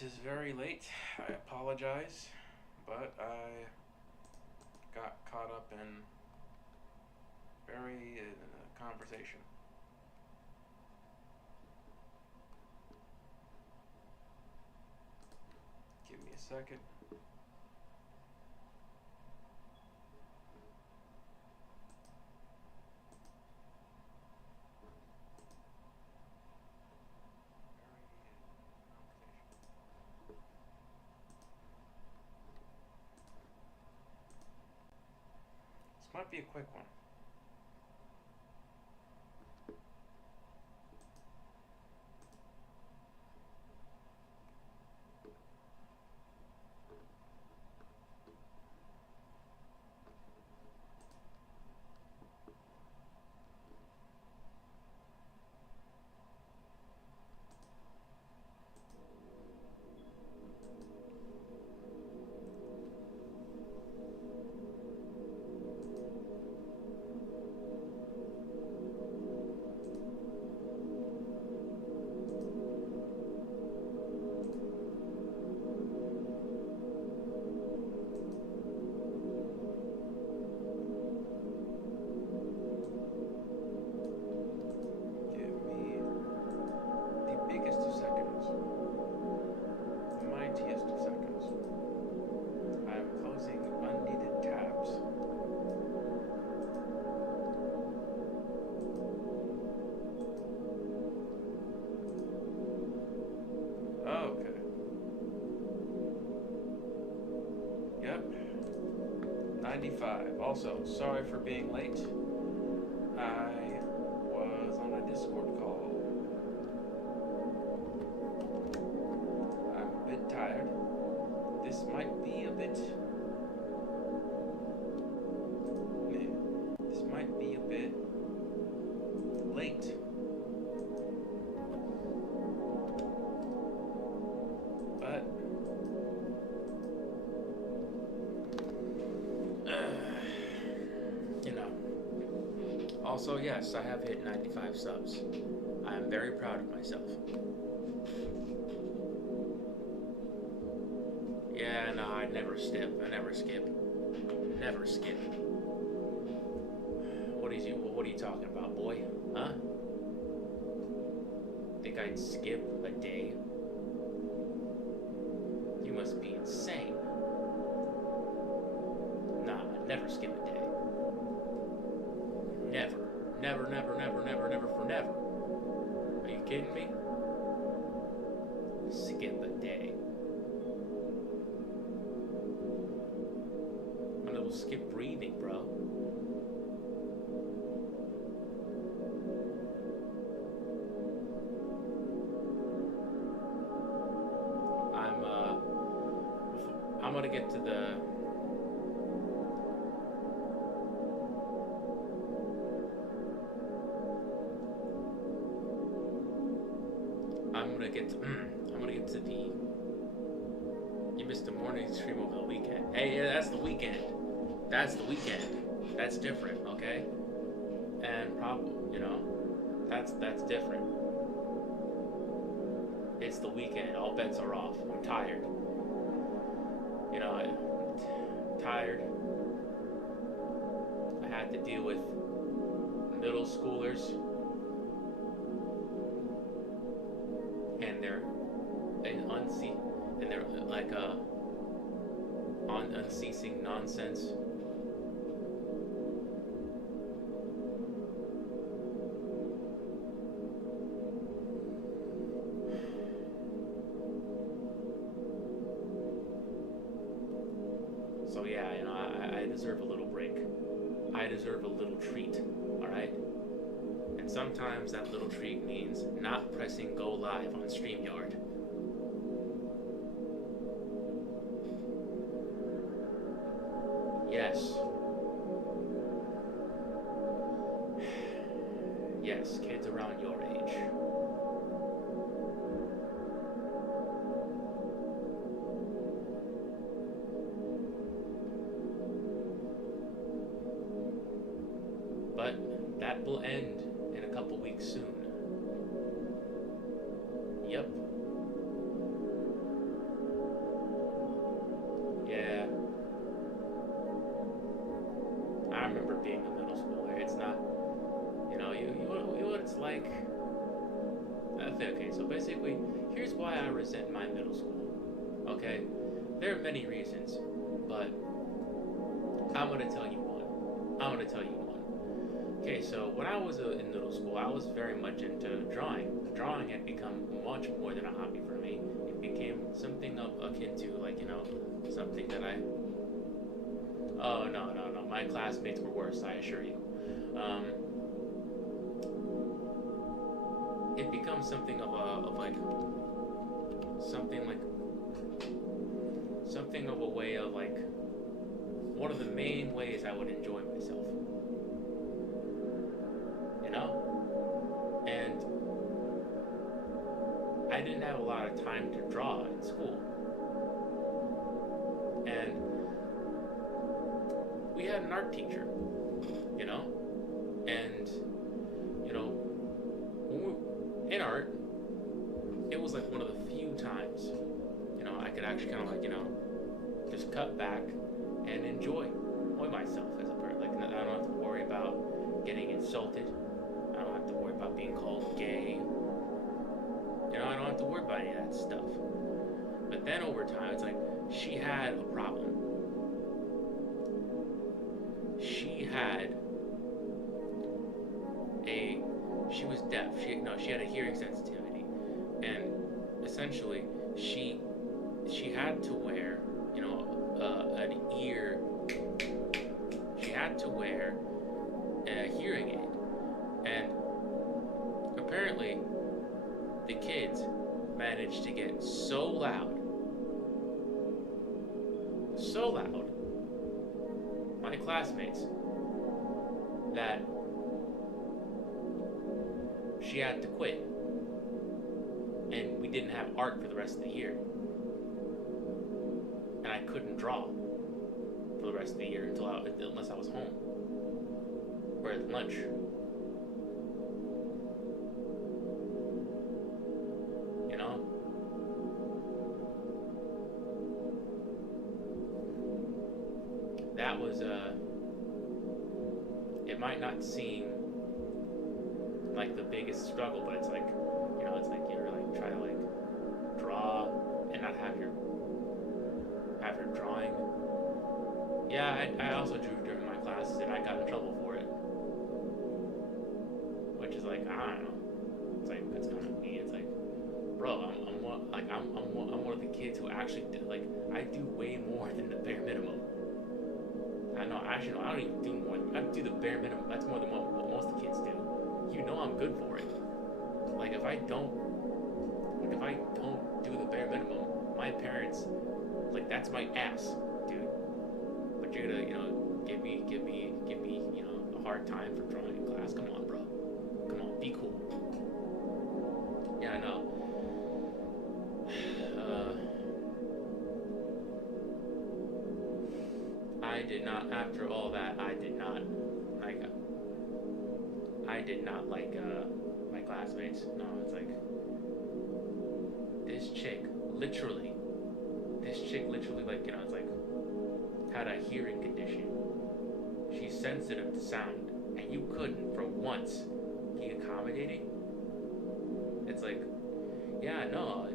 This is very late. I apologize, but I got caught up in very conversation. Give me a second. This might be a quick one. Give me the biggest of seconds. The mightiest of seconds. I am closing unneeded tabs. Okay. Yep. 95. Also, sorry for being late. I was on a Discord call. I'm a bit tired. This might be a bit. This might be a bit late. But you know. Also, yes, I have hit 95 subs. I am very proud of myself. Yeah, no, I never skip. I never skip. Never skip. What are you talking about, boy? Huh? Think I'd skip a day? You must be insane. Nah, never skip a day. Never. Never, never, never, never, never for never. Are you kidding me? Skip a day. I'm gonna skip breathing, bro. I'm gonna get to the I'm gonna get to the you missed the morning stream over the weekend. Hey, yeah, that's the weekend. That's the weekend. That's different, okay? And probably, that's different. It's the weekend. All bets are off. I'm tired. I'm tired. I had to deal with middle schoolers and their unceasing nonsense. So yeah, I deserve a little break. I deserve a little treat, alright? And sometimes that little treat means not pressing go live on StreamYard. Yes. Yes, kids around your age. But that will end in a couple weeks soon. Yep. remember being a middle schooler. It's not, you know what it's like. Okay, so basically, here's why I resent my middle school. Okay, there are many reasons, but I'm gonna tell you one. I'm gonna tell you one. Okay, so when I was in middle school, I was very much into drawing. Drawing had become much more than a hobby for me. It became something akin to, like, something that I. Oh, no, no, no. My classmates were worse, I assure you. It becomes something something of a way of, like, one of the main ways I would enjoy myself. You know? And I didn't have a lot of time to draw in school. And we had an art teacher, you know? And, when in art, it was like one of the few times, I could actually kind of, like, just cut back and enjoy myself as a person. Like, I don't have to worry about getting insulted. I don't have to worry about being called gay. I don't have to worry about any of that stuff. But then over time, it's like she had a problem. She was deaf. She had a hearing sensitivity, and essentially she had to wear, an ear. She had to wear a hearing aid, and apparently the kids managed to get so loud, my classmates, that she had to quit, and we didn't have art for the rest of the year, and I couldn't draw for the rest of the year unless I was home or at lunch. That was it might not seem like the biggest struggle, but it's like, it's like you're like trying to, like, draw and not have your drawing. Yeah, I also drew during my classes, and I got in trouble for it, which is like, I don't know. It's like, that's kind of me. It's like, bro, I'm one of the kids who actually did, like, I do way more than the bare minimum. I don't even do more. I do the bare minimum. That's more than what most of the kids do. I'm good for it. Like, if I don't do the bare minimum, my parents, like, that's my ass, dude. But you're gonna, give me, a hard time for drawing in class. Come on, bro. Come on, be cool. Yeah, I know. I did not, after all that, I did not like my classmates. No, it's like, this chick literally, like, it's like, had a hearing condition. She's sensitive to sound, and you couldn't, for once, be accommodating. It's like, yeah, no.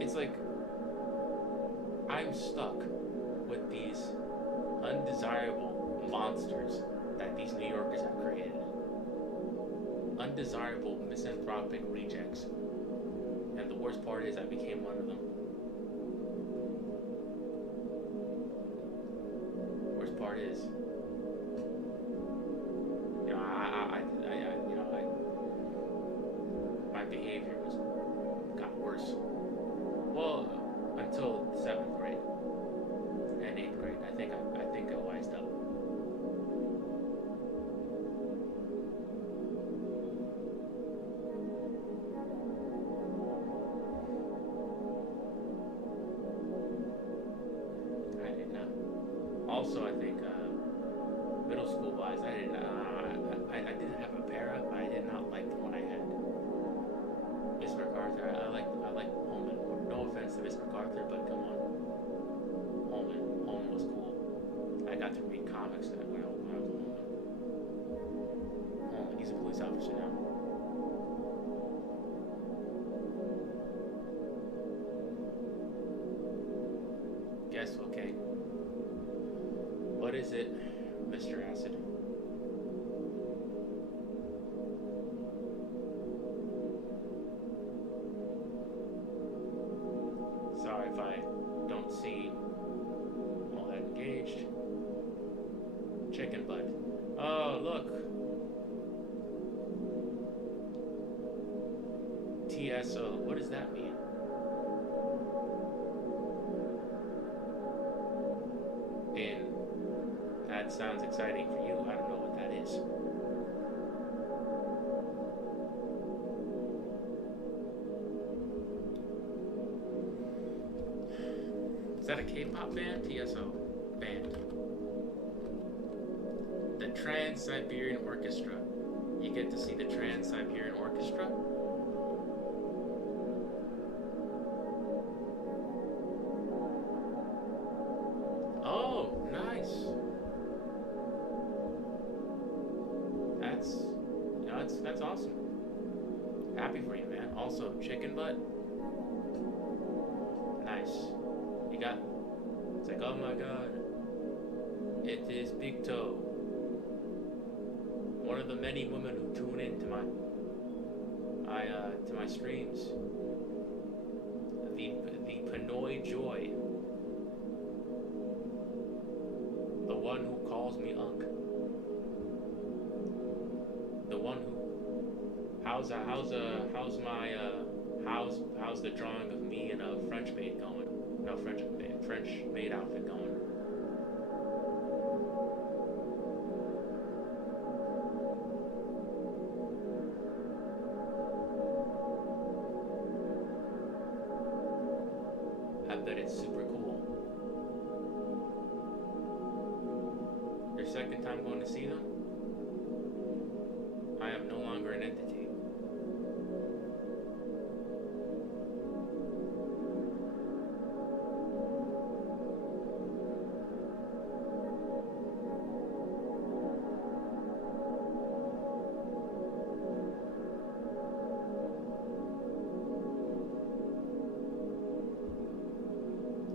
It's like I'm stuck with these undesirable monsters that these New Yorkers have created. Undesirable misanthropic rejects. And the worst part is I became one of them. Worst part is, my behavior got worse. Well, until 7th grade and 8th grade, I think I wised up. I did not. Also, I think middle school wise, I didn't have a para, but I did not like the one I had. Miss MacArthur, I like Holman. No offense to Miss MacArthur, but come on, Holman. have to read comics that when I was little. Oh, he's a police officer now. Guess okay. What is it, Mr. Acid? Sorry if I don't seem all that engaged. Chicken butt. Oh, look. TSO. What does that mean? And that sounds exciting for you. I don't know what that is. Is that a K-pop band? TSO band. The Trans-Siberian Orchestra. You get to see the Trans-Siberian Orchestra? Oh, nice. That's awesome. Happy for you, man. Also, chicken butt. Nice. You got. It's like, oh my god. It is Big Toe. One of the many women who tune in to my streams. The Pinoy Joy. The one who calls me Unk. The one who how's the drawing of me in a French maid going? No, French maid outfit going. I bet it's super cool. Your second time going to see them? I am no longer an entity.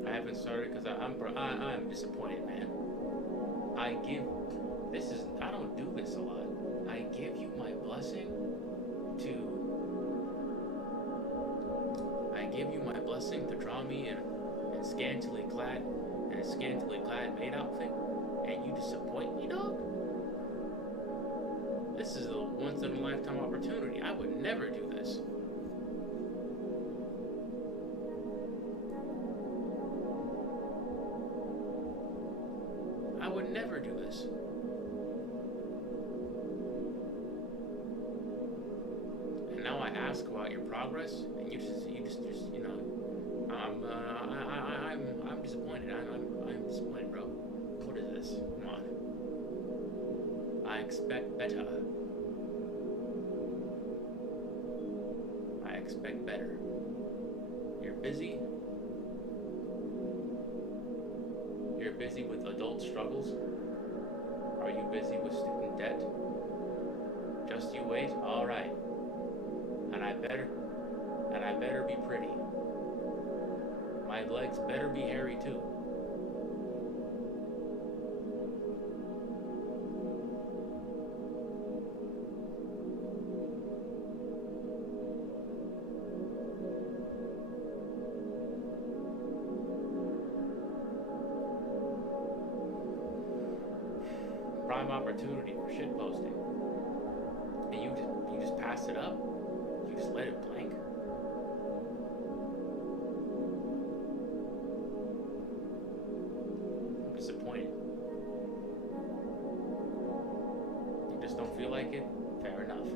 I haven't started because I'm disappointed, man. I don't do this a lot. I give you my blessing to draw me in a scantily clad maid outfit, and you disappoint me, dog? This is a once in a lifetime opportunity. I would never do this. I would never do this. And now I ask about your progress, and you just you know, I'm disappointed. I'm disappointed, bro. What is this? Come on. I expect better. I expect better. You're busy. You're busy with adult struggles? Are you busy with student debt? Just you wait? Alright. And I better be pretty. My legs better be hairy too. Prime opportunity for shit posting. And you just pass it up? You just let it blank? I'm disappointed. You just don't feel like it? Fair enough.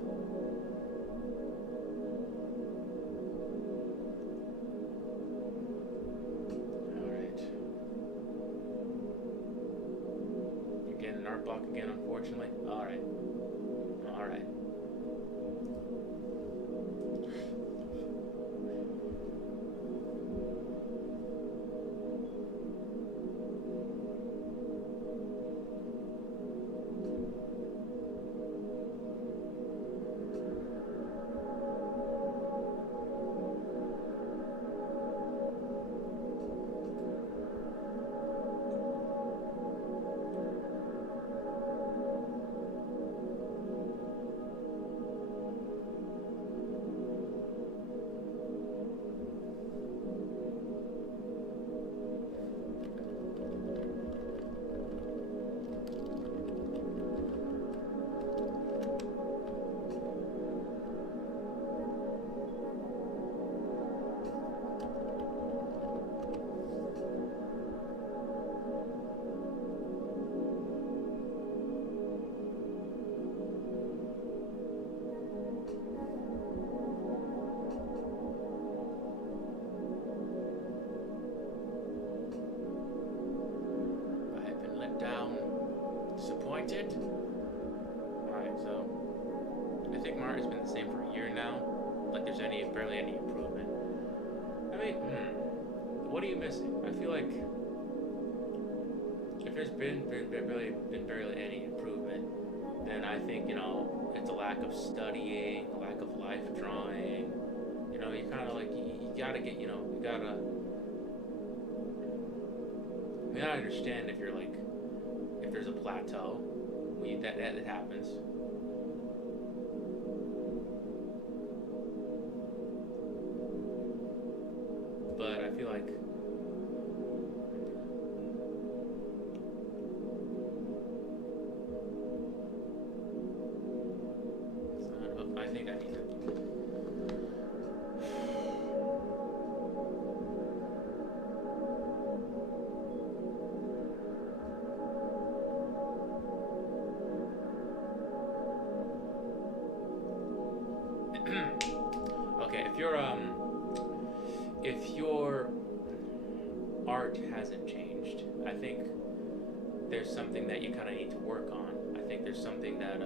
Block again, unfortunately. Alright. Alright. disappointed. Alright, so I think Mario's been the same for a year now. Like there's barely any improvement. I mean, what are you missing? I feel like if there's been barely any improvement, then I think, it's a lack of studying, a lack of life drawing. You kind of like, you gotta get, you gotta understand if you're like, if there's a plateau, that happens. But I feel like I think I need to. Okay, if your art hasn't changed, I think there's something that you kind of need to work on. I think there's something that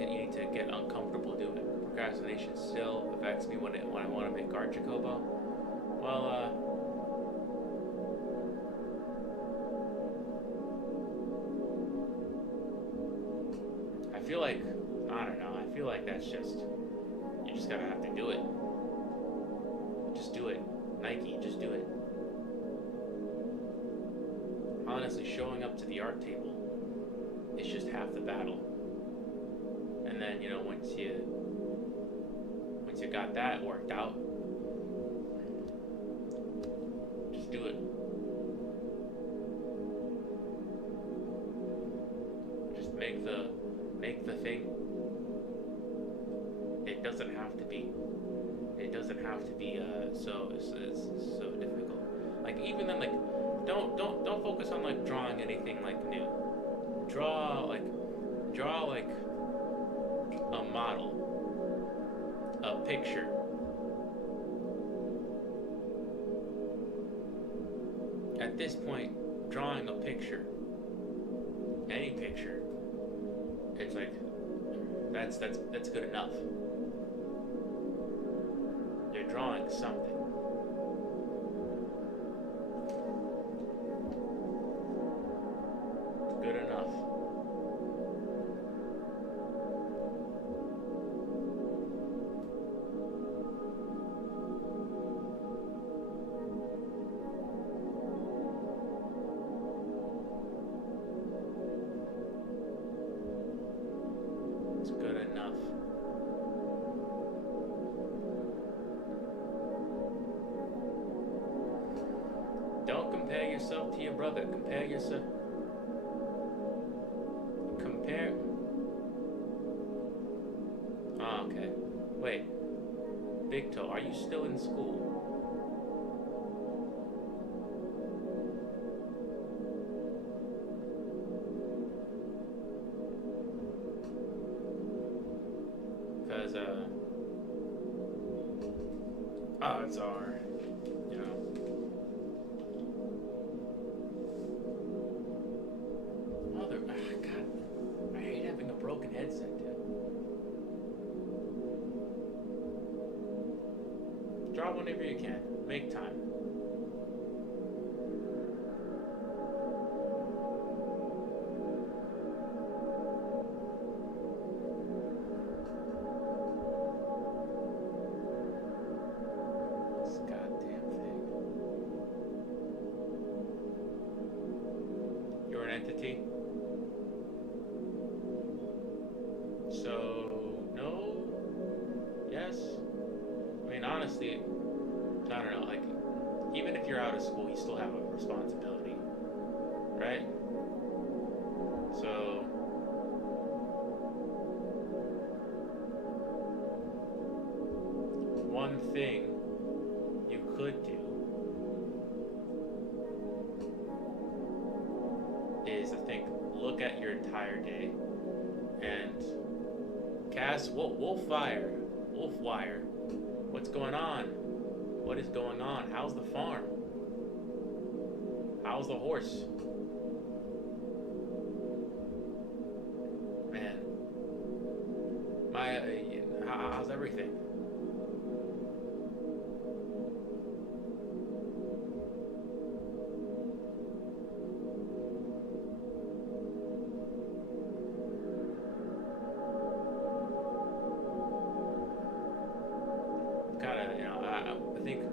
you need to get uncomfortable doing. Procrastination still affects me when I want to make art, Jacobo. Well, I feel like, I don't know, I feel like that's just, you just gotta have to do it. Just do it. Nike, just do it. Honestly, showing up to the art table is just half the battle. And then, once you got that worked out, just do it. Just make the thing. It doesn't have to be so difficult. Like, even then, like, don't focus on like drawing anything like new. Draw like a model, a picture. At this point, drawing a picture, any picture, it's like that's good enough. You're drawing something. It's good enough. It's good enough. Don't compare yourself to your brother. Compare yourself. Compare. Oh, okay. Wait. Big Toe, are you still in school? Because, odds are, God, I hate having a broken headset, dude. Draw whenever you can. Make time. This goddamn thing. You're an entity? So, no? Yes? I mean, honestly, I don't know, like, even if you're out of school, you still have a responsibility, right? So, one thing you could do is, I think, look at your entire day and cast Wolfwire. What's going on? What is going on? How's the farm? How's the horse? How's everything? Kind of, I think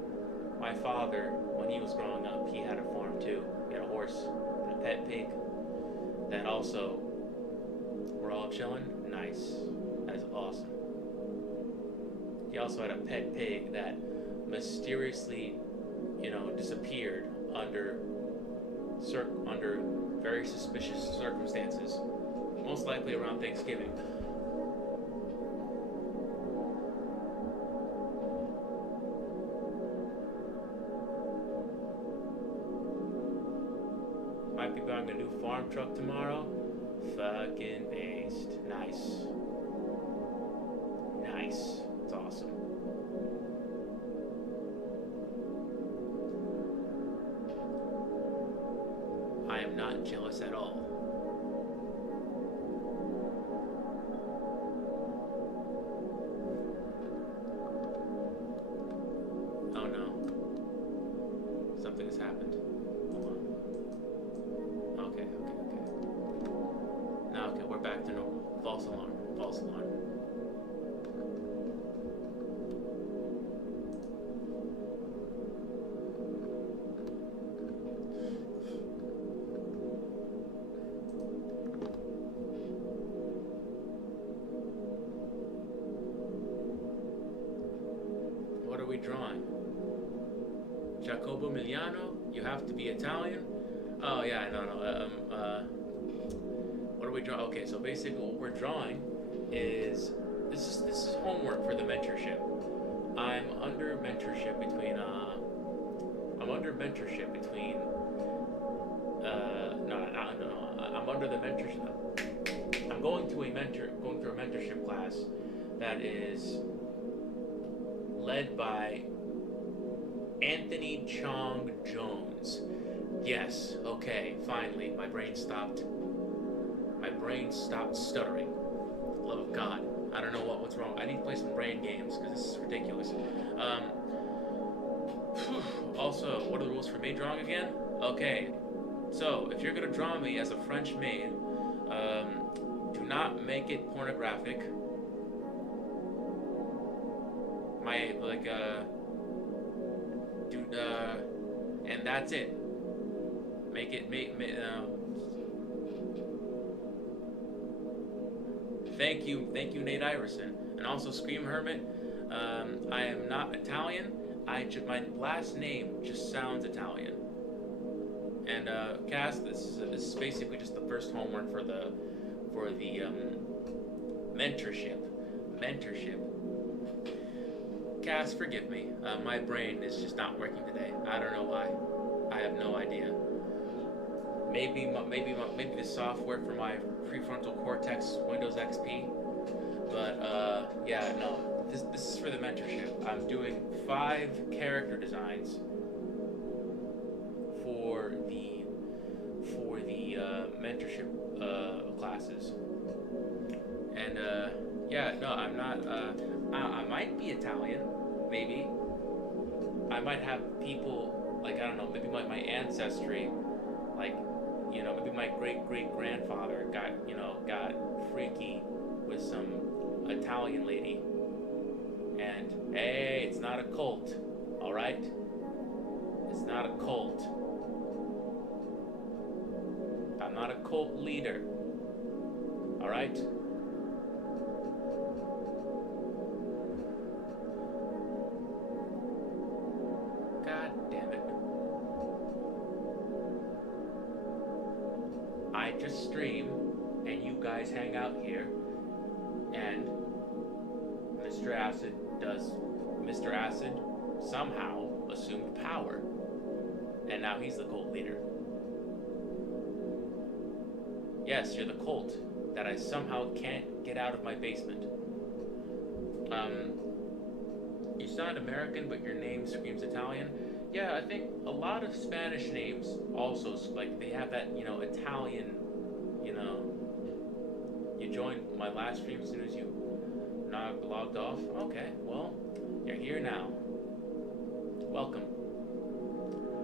my father, when he was growing up, he had a farm too. He had a horse and a pet pig. That also, we're all chilling. Nice. That is awesome. He also had a pet pig that mysteriously, disappeared under under very suspicious circumstances. Most likely around Thanksgiving. Might be buying a new farm truck tomorrow. Fucking based. Nice. Nice. It's awesome. I am not jealous at all. Oh no. Something has happened. Hold on. Okay. Now, okay, we're back to normal. False alarm. False alarm. What are we drawing? Jacopo Emiliano? You have to be Italian? Oh yeah, no. What are we drawing? Okay, so basically what we're drawing is this is homework for the mentorship. I'm under mentorship between no, I'm under the mentorship. I'm going through a mentorship class that is led by Anthony Chong Jones. Yes, okay, finally, my brain stopped stuttering. Love of God. I don't know what's wrong. I need to play some brain games because this is ridiculous. Also, what are the rules for maid drawing again? Okay, so if you're gonna draw me as a French maid, do not make it pornographic. And that's it. Thank you, Nate Iverson, and also Scream Hermit. I am not Italian. My last name just sounds Italian. And Cass, this is basically just the first homework for the mentorship. Cass, forgive me. My brain is just not working today. I don't know why. I have no idea. Maybe the software for my prefrontal cortex, Windows XP. But yeah, no. This is for the mentorship. I'm doing 5 character designs for the mentorship classes. And yeah, no, I'm not. I might be Italian, maybe. I might have people like, I don't know, maybe my ancestry, like, maybe my great grandfather got freaky with some Italian lady. And hey, it's not a cult, all right? It's not a cult. I'm not a cult leader, all right? God damn it. I just stream, and you guys hang out here, and Mr. Acid somehow assumed power, and now he's the cult leader. Yes, you're the cult that I somehow can't get out of my basement. You sound American, but your name screams Italian. Yeah, I think a lot of Spanish names also, like, they have that, Italian, you joined my last stream as soon as you Not logged off? Okay, well, you're here now. Welcome.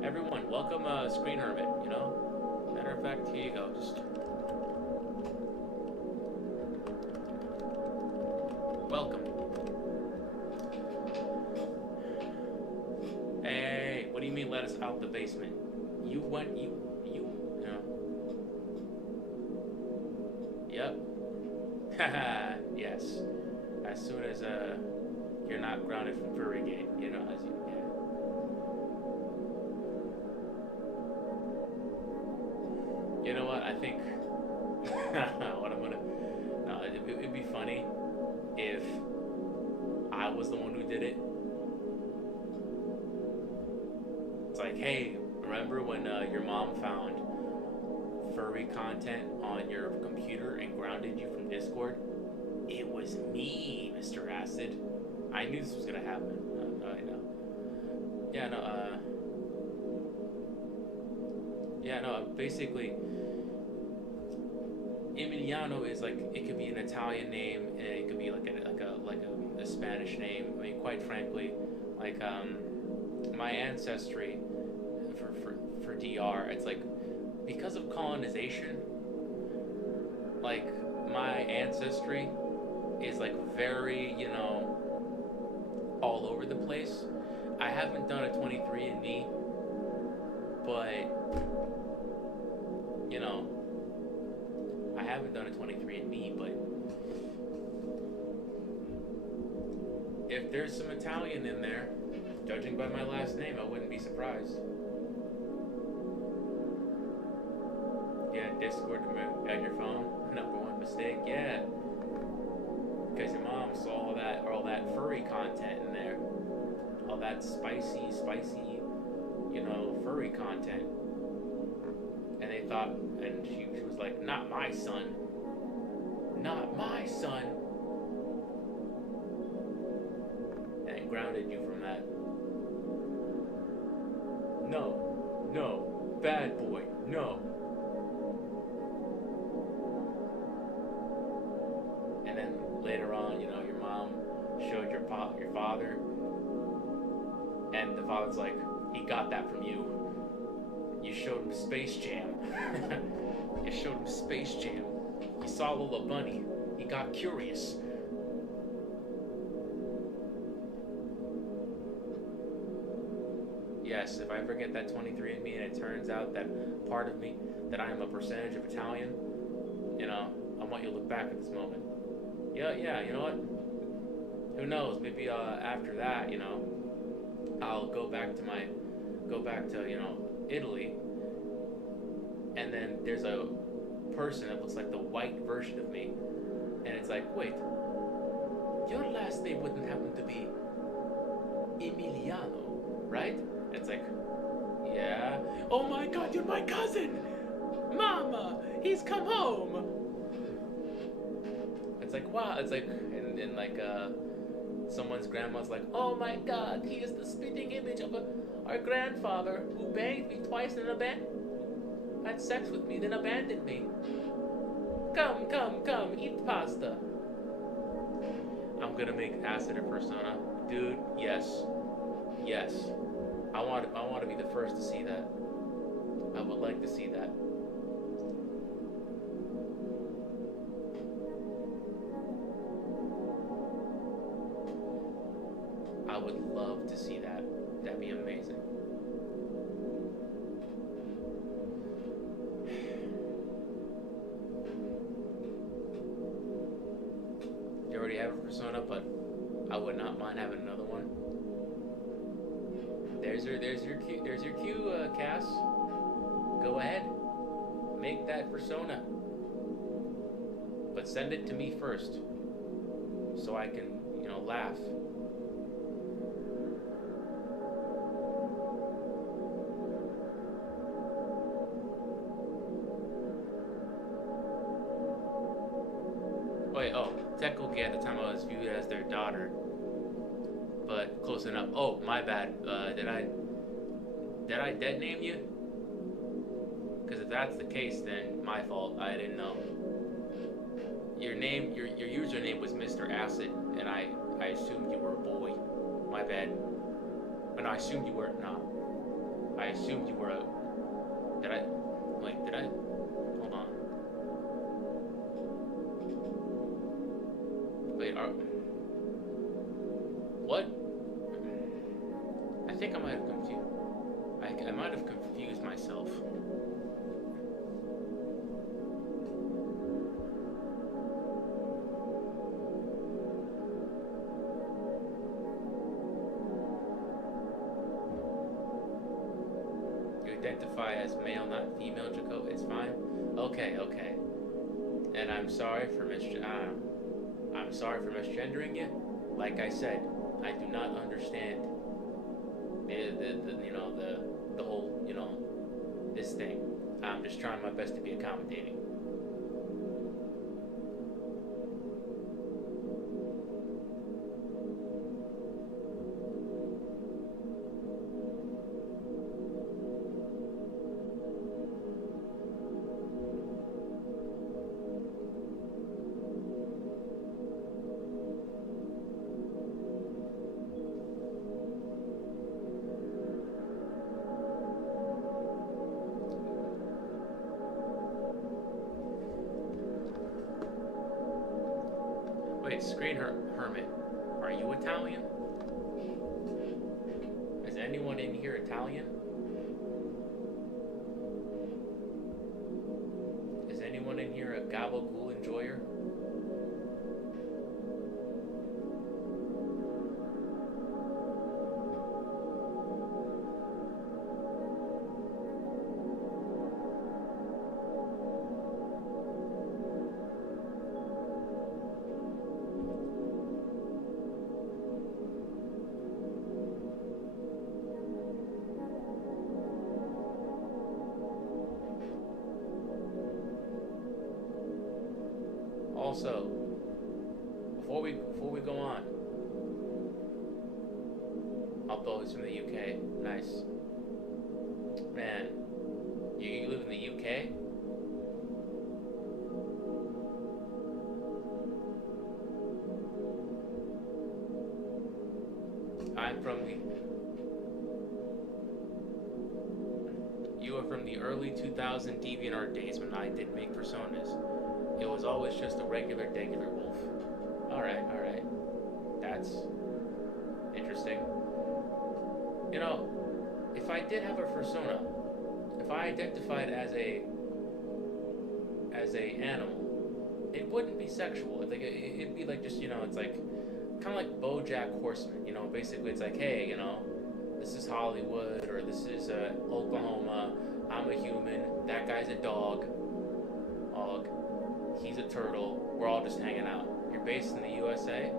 Everyone, welcome Screen Hermit, you know? Matter of fact, here you go. Just welcome. Hey, what do you mean let us out the basement? You went, you know. Yep. Haha, yes. As soon as you're not grounded from Furrygate, you know, as you, yeah. You know what? I think what I'm gonna. No, it'd be funny if I was the one who did it. It's like, hey, remember when your mom found furry content on your computer and grounded you from Discord? It was me, Mr. Acid. I knew this was gonna happen. I know. Yeah, no. Yeah, no. Basically, Emiliano is like it could be an Italian name, and it could be like a Spanish name. I mean, quite frankly, like my ancestry for DR, it's like because of colonization, like my ancestry is like very, you know, all over the place. I haven't done a 23andMe, but you know, I haven't done a 23andMe, but if there's some Italian in there, judging by my last name, I wouldn't be surprised. Yeah, Discord at your phone, number one mistake. Yeah, because your mom saw all that furry content in there, all that spicy, you know, furry content, and they thought, and she was like, not my son, not my son, and grounded you from that. No, no, bad boy, no. And then later on, you know, your mom showed your father, and the father's like, he got that from you. You showed him Space Jam. You showed him Space Jam. He saw Little Bunny. He got curious. Yes, if I ever get that 23andMe and it turns out that part of me, that I am a percentage of Italian, you know, I want you to look back at this moment. Yeah, you know what? Who knows? Maybe after that, you know, I'll go back to you know, Italy, and then there's a person that looks like the white version of me, and it's like, wait, your last name wouldn't happen to be Emiliano, right? And it's like, yeah. Oh my God, you're my cousin, Mama. He's come home. It's like, wow. It's like, and like someone's grandma's like, oh my God, he is the spitting image of our grandfather who banged me twice and had sex with me, then abandoned me. Come, eat pasta. I'm gonna make Acid a persona, dude. Yes. I want to be the first to see that. I would like to see that. I would love to see that. That'd be amazing. You already have a persona, but I would not mind having another one. There's your cue, Cass. Go ahead, make that persona, but send it to me first, so I can, you know, laugh. Wait, oh, technically at the time I was viewed as their daughter, but close enough. Oh, my bad. Did I dead name you? Because if that's the case, then my fault. I didn't know. your username was Mr. Acid, and I assumed you were a boy. My bad. But no, I assumed you were no. I assumed you were a. Did I? Wait, did I? Hold on. Wait, what? I think I might have confused. I might have confused myself. You identify as male, not female, Jaco. It's fine. Okay, okay. And I'm sorry for misgendering you. Like I said, I do not understand the whole this thing. I'm just trying my best to be accommodating. Wait, Hermit, are you Italian? Is anyone in here Italian? Is anyone in here a gabagool enjoyer? Also, before we go on, uploads from the UK. Nice. Man, you live in the UK? I'm from the. You are from the early 2000 DeviantArt days when I did make personas. It was always just a regular, degular wolf. Alright. That's interesting. You know, if I did have a persona, if I identified as a animal, it wouldn't be sexual. Like it'd be like just it's like kind of like BoJack Horseman. Basically it's like, hey, this is Hollywood or this is Oklahoma. I'm a human. That guy's a dog. He's a turtle. We're all just hanging out. You're based in the USA?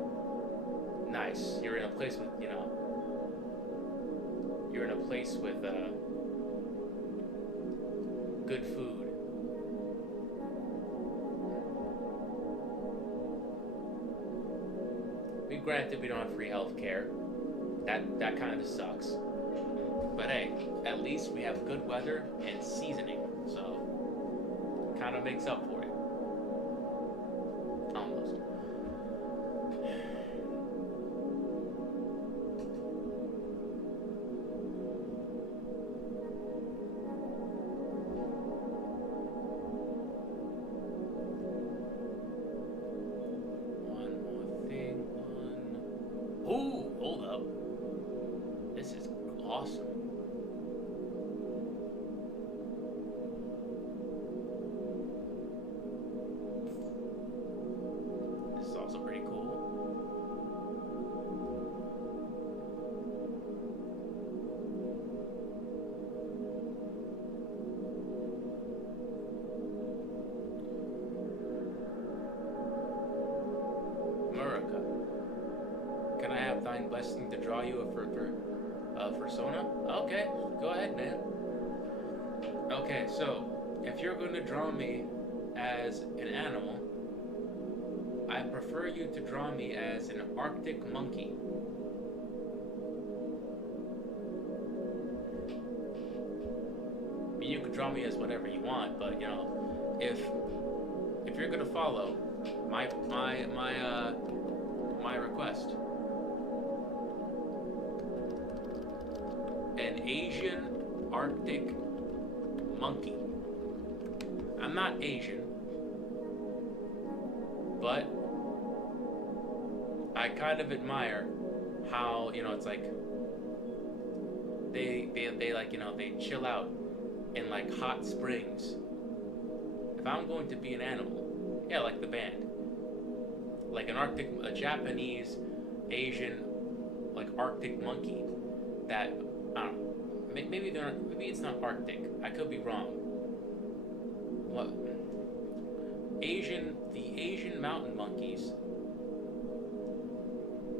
Nice. You're in a place with, you're in a place with, good food. Granted, we don't have free health care. That kind of sucks. But hey, at least we have good weather and seasoning. So, kind of makes up for it. Almost. One more thing. Ooh, hold up. This is awesome. This is also pretty cool. America. Can I have thine blessing to draw you a persona? Okay, go ahead, man. Okay, so if you're going to draw me as an animal, I prefer you to draw me as an Arctic monkey. I mean, you could draw me as whatever you want, but if you're gonna follow, My request. An Asian Arctic monkey. I'm not Asian, but I kind of admire how, it's like they like, they chill out in like hot springs. If I'm going to be an animal, yeah, like the band, like a Japanese, Asian, like Arctic monkey that, I don't know, maybe it's not Arctic. I could be wrong. What? The Asian mountain monkeys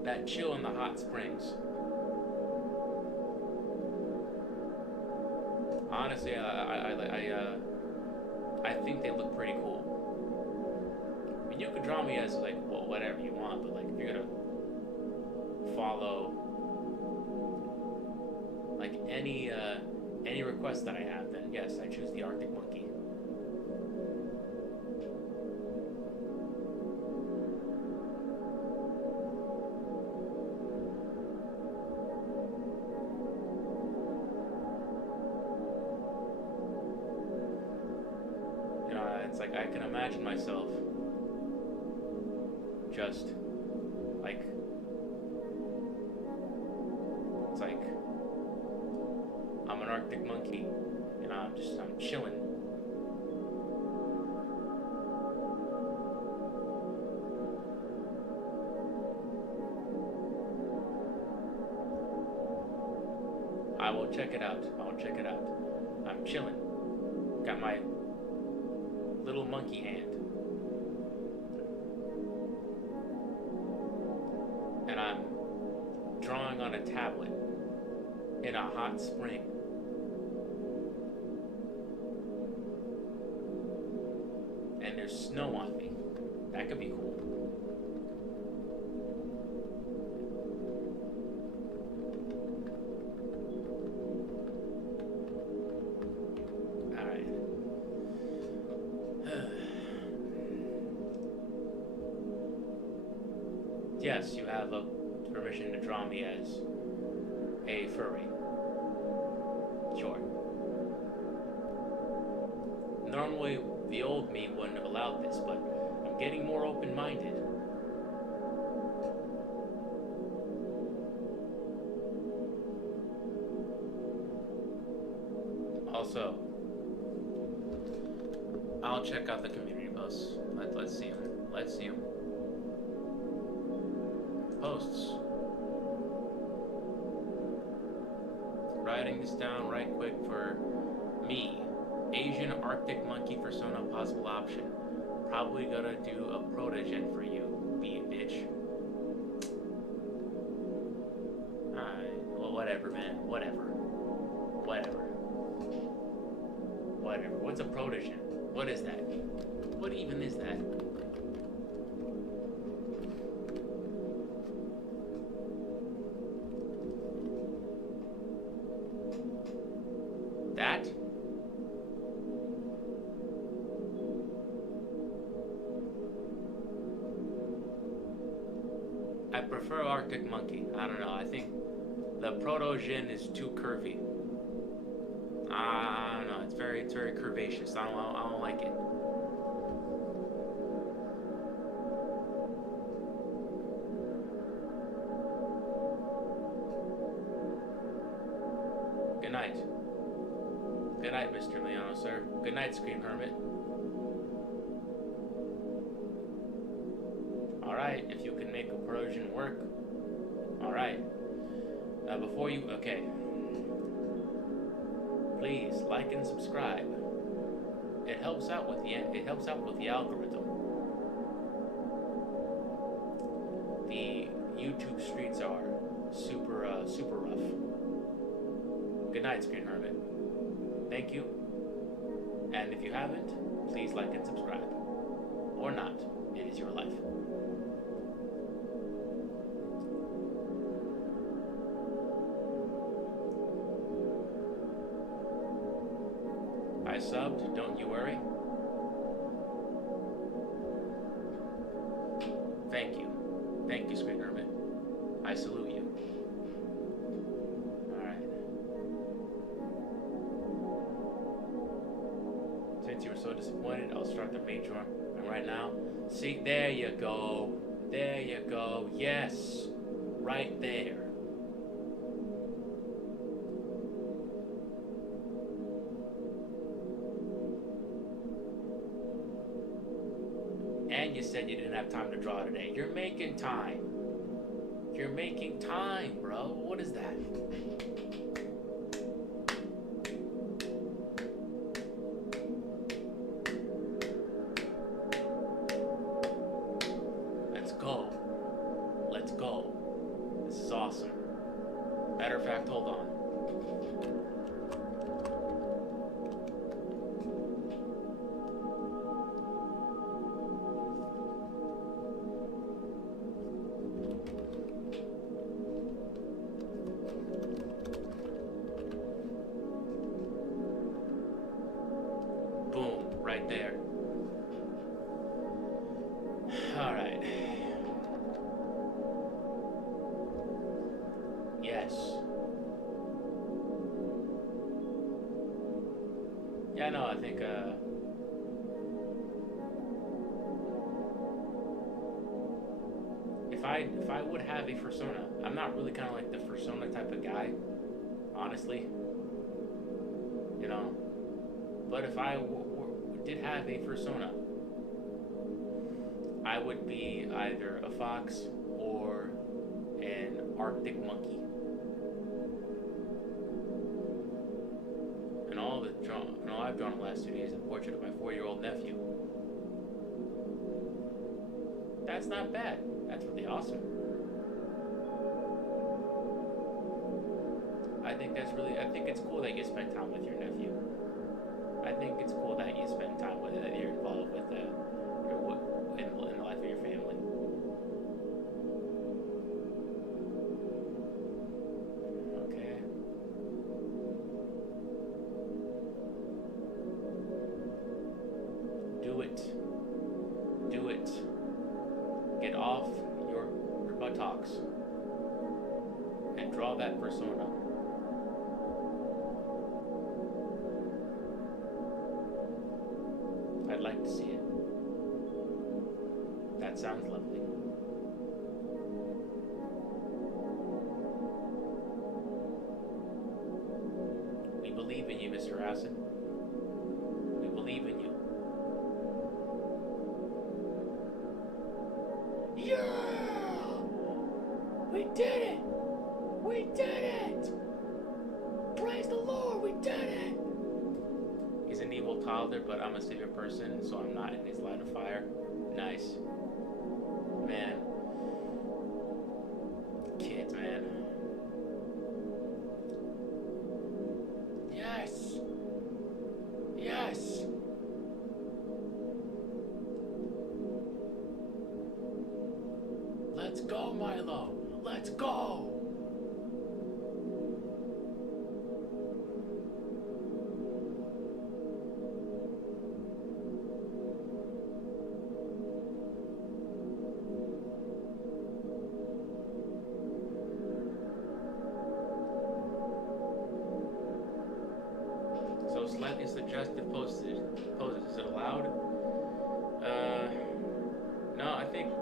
that chill in the hot springs. Honestly, I think they look pretty cool. I mean, you could draw me as like, well, whatever you want, but like if you're gonna follow like any request that I have, then yes, I choose the Arctic monkey. It's like I can imagine myself just like, it's like I'm an Arctic monkey and I'm chilling. I will check it out. I'm chilling. Got my little monkey hand. And I'm drawing on a tablet in a hot spring. And there's snow on me. That could be cool. Yes, you have permission to draw me as a furry. Sure. Normally, the old me wouldn't have allowed this, but I'm getting more open-minded. Also, I'll check out the community posts. Let's see them. Posts. Writing this down right quick for me. Asian Arctic monkey persona possible option. Probably gonna do a protogen for you, be a bitch. Alright, well, whatever, man. Whatever. What's a protogen? What is that? What even is that? That? I prefer Arctic monkey. I don't know. I think the protogen is too curvy. I don't know. It's very curvaceous. I don't like it. Good night. Good night, Mr. Leano, sir. Good night, Scream Hermit. Alright, if you can make a protogen work. Alright. Okay. Please like and subscribe. It helps out with the algorithm. The YouTube streets are super rough. Good night, Screen Hermit. Thank you. And if you haven't, please like and subscribe. Or not. It is your life. I subbed, don't you worry. I salute you. Alright. Since you were so disappointed, I'll start the matron. And right now, see, there you go. There you go. Yes. Right there. And you said you didn't have time to draw today. You're making time. You're making time, bro. What is that? Let's go. Let's go. This is awesome. Matter of fact, hold on. Boom, right there. All right. Yes. Yeah, no, I think, if I would have a persona, I'm not really kind of like the persona type of guy, honestly, you know, but if I did have a persona, I would be either a fox or an Arctic monkey. And all I've drawn in the last 2 days is a portrait of my 4-year-old nephew. That's not bad. That's really awesome. I think it's cool that you spend time with your nephew. I think it's cool that you spend time with it, that you're involved with in the life of your family. Okay. Do it. Do it. Get off your buttocks and draw that persona. I'd like to see it. That sounds lovely. We believe in you, Mr. Acid. We believe in you. Yeah! We did it! We did it! Praise the Lord, we did it! He's an evil toddler, but I'm a savior person, so I'm not in his line of fire. Nice. Man. Kids, man. Yes! Yes! Let's go, Milo! Let's go! So slightly suggestive poses. Is it allowed? No, I think.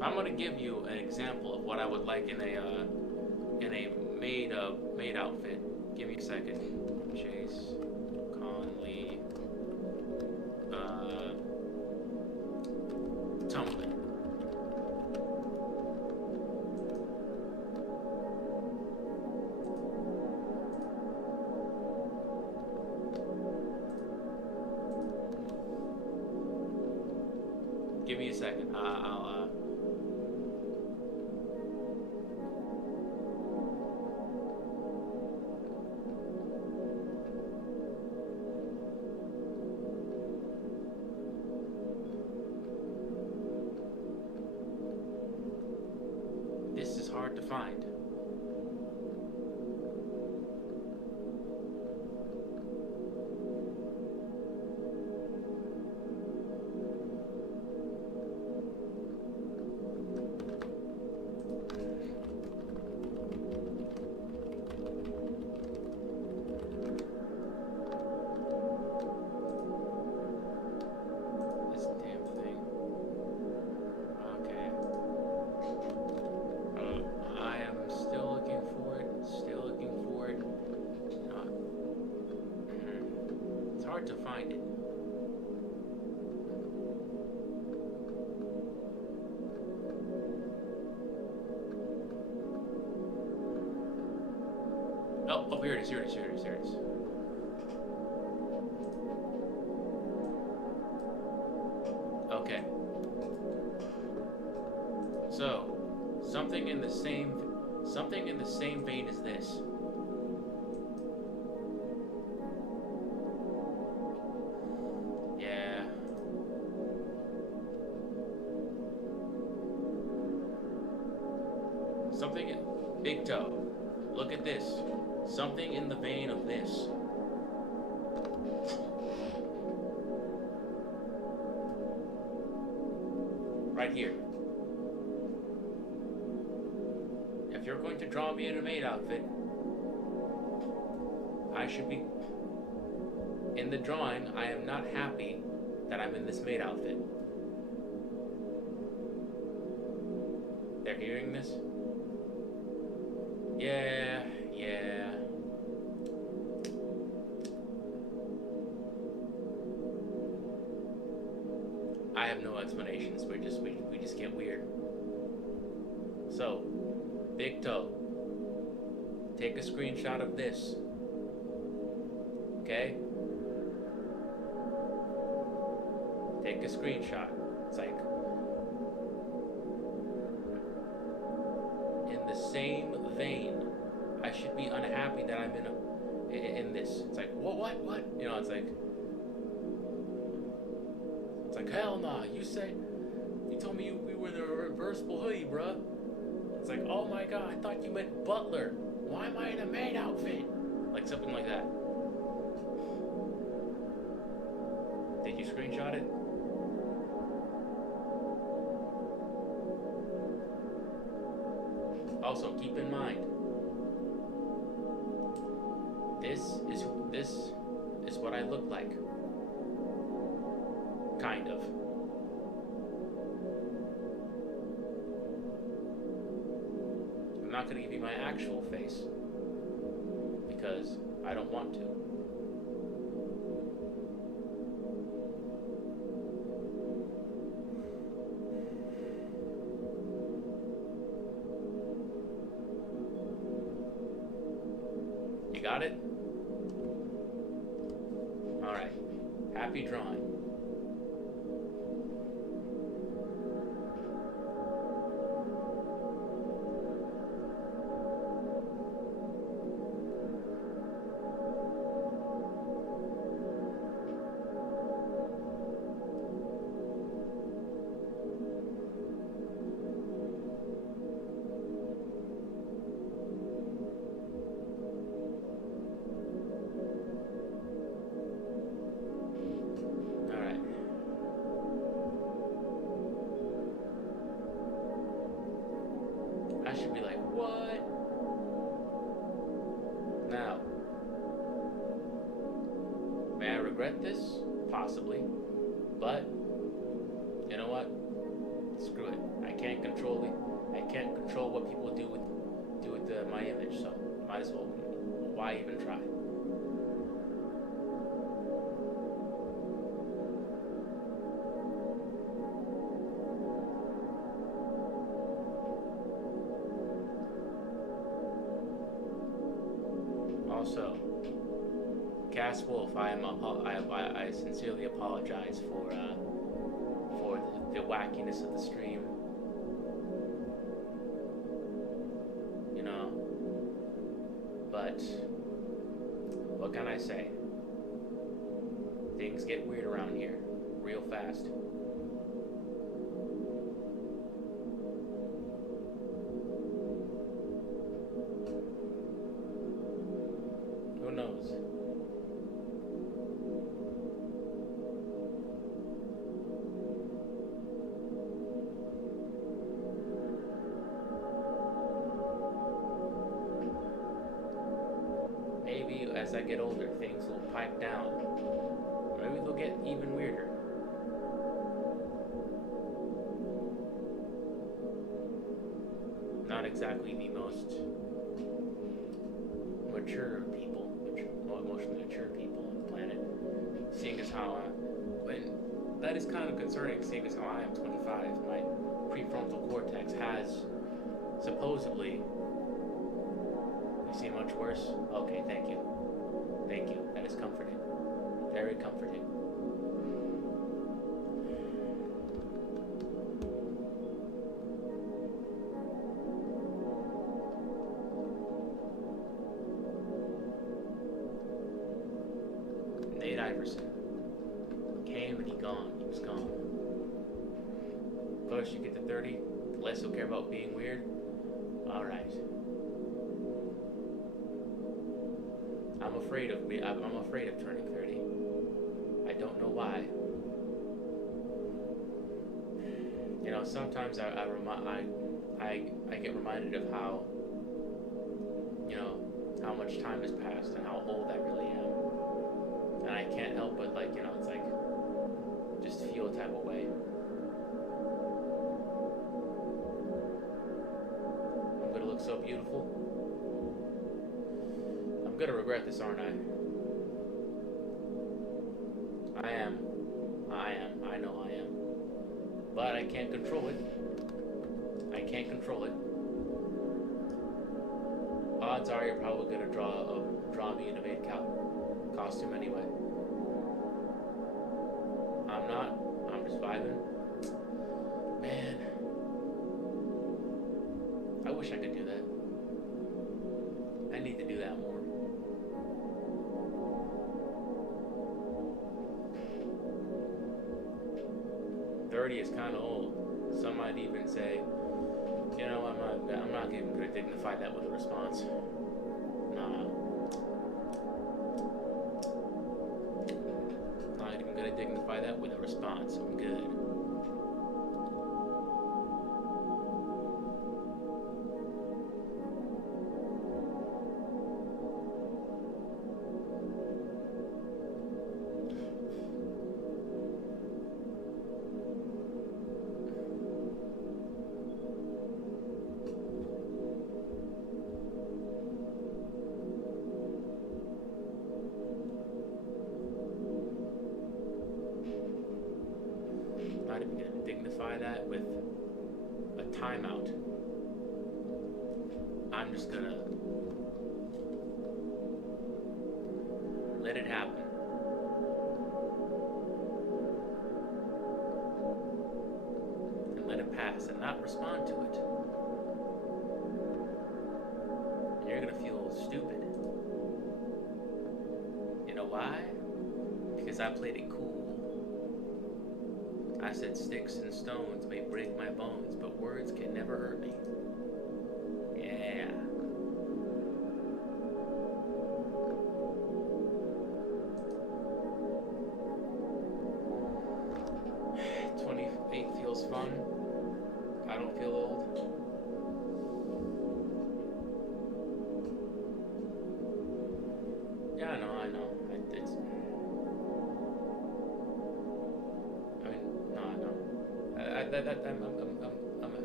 I'm gonna give you an example of what I would like in a maid outfit. Give me a second. Chase Conley Tumbling. Give me a second. I'll This is hard to find. hard to find it. Oh, here it is, here it is, here it is, here it is. Okay. So, something in the same vein as this. Yeah. Something in Big Toe. Look at this. Something in the vein of this. Right here. If you're going to draw me in a maid outfit, I should be... In the drawing, I am not happy that I'm in this maid outfit. They're hearing this? Yeah. I have no explanations. We just get weird. So, Big Toe, take a screenshot of this. Okay? Take a screenshot. It's like in the same vein. I should be unhappy that I'm in this. It's like what? You know, it's like hell nah. You told me we were the reversible hoodie, bruh. It's like, oh my god, I thought you meant butler. Why am I in a maid outfit? Like something like that. Did you screenshot it? Also, keep in mind, this is what I look like. Kind of. I'm not going to give you my actual face because I don't want to. You got it? All right. Happy drawing. I should be like, what? Now, may I regret this? Possibly. But, you know what? Screw it. I can't control what people do with my image, so might as well. Why even try? Also, Cass Wolf, I sincerely apologize for the wackiness of the stream. You know, but what can I say? Things get weird around here, real fast. Who knows? Maybe as I get older, things will pipe down. Or maybe they'll get even weirder. Not exactly the most mature people, emotionally mature people on the planet. how when that is kind of concerning, seeing as how I am 25. My prefrontal cortex has supposedly. You see much worse? Okay, thank you. Thank you. That is comforting. Very comforting. Nate Iverson came and he gone. He was gone. Closer you get to 30, the less you'll care about being weird. All right. I'm afraid of turning 30. I don't know why. You know, sometimes I get reminded of how, you know, how much time has passed and how old I really am. And I can't help but, like, you know, it's like, just feel a type of way. I'm gonna look so beautiful. I'm gonna regret this, aren't I? I know I am. But I can't control it. I can't control it. Odds are you're probably gonna draw me in a maid costume anyway. I'm not. I'm just vibing. Man. I wish I could do that. I need to do that more. Is kind of old. Some might even say, you know, I'm not even going to dignify that with a response. Nah. Not even going to dignify that with a response. I'm good. Not even going to dignify that with a timeout. I'm just going to let it happen. And let it pass and not respond to it. And you're going to feel stupid. You know why? Because I played it cool. I said sticks and stones may break my bones, but words can never hurt me. Yeah. Feels fun. I don't feel old. Yeah, I know. It's. I mean, no, I know.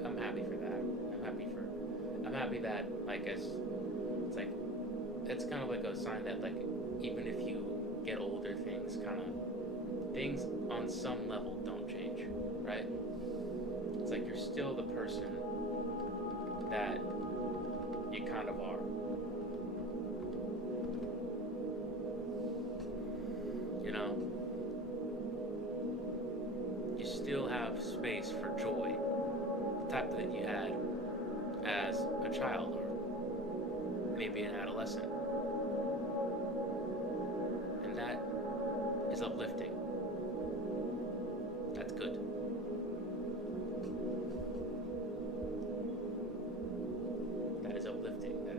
I'm happy for that. I'm happy that, like, it's like, it's kind of like a sign that, like, even if you get older, things on some level don't change, right? It's like you're still the person that you kind of are. You know? You still have space for joy, the type that you had as a child or maybe an adolescent. And that is uplifting. That's good. That is uplifting. That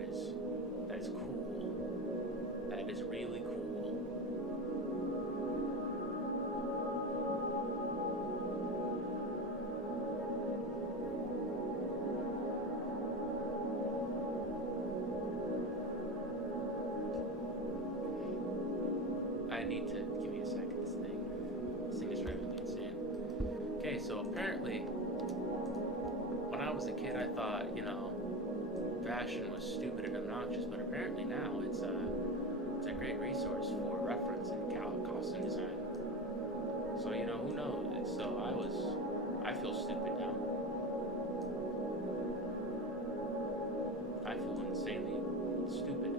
is cool. That is really cool. I need to give me a second. This thing is driving me insane. Okay, so apparently, when I was a kid, I thought, you know, fashion was stupid and obnoxious, but apparently now it's a great resource for reference in costume design. So I feel stupid now. I feel insanely stupid.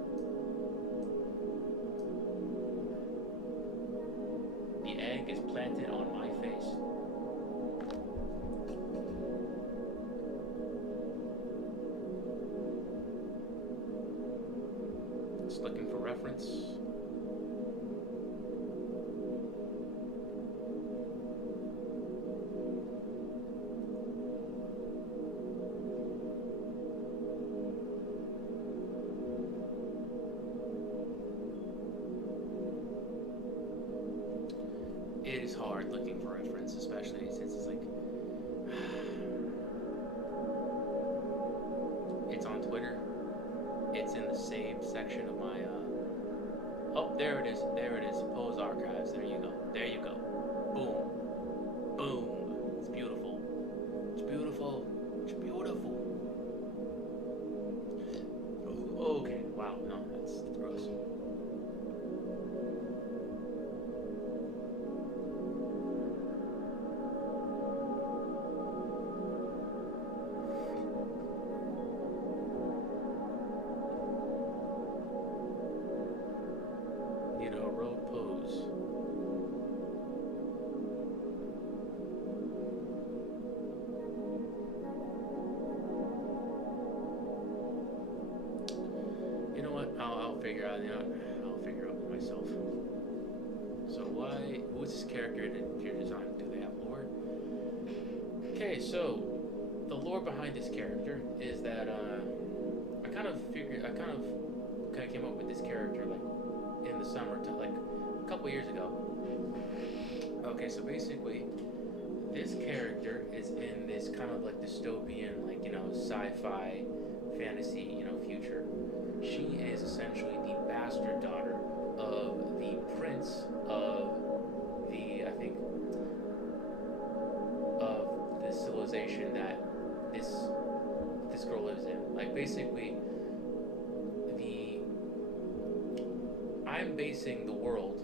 The egg is planted on my face. Just looking for reference. It is hard looking for reference, especially since it's like it's on Twitter. It's in the saved section of my oh, there it is. There it is. Pose archives. There you go. There you go. Boom. Boom. It's beautiful. It's beautiful. It's beautiful. Oh, okay. Wow. No, that's gross. Figure out, I'll figure out myself. So who is this character in interior design? Do they have lore? Okay, so the lore behind this character is that I kind of came up with this character like in the summer, like a couple years ago. Okay, so basically, this character is in this kind of like dystopian, like sci-fi, fantasy, future. She is essentially the bastard daughter of the prince of the civilization that this girl lives in. Like basically, I'm basing the world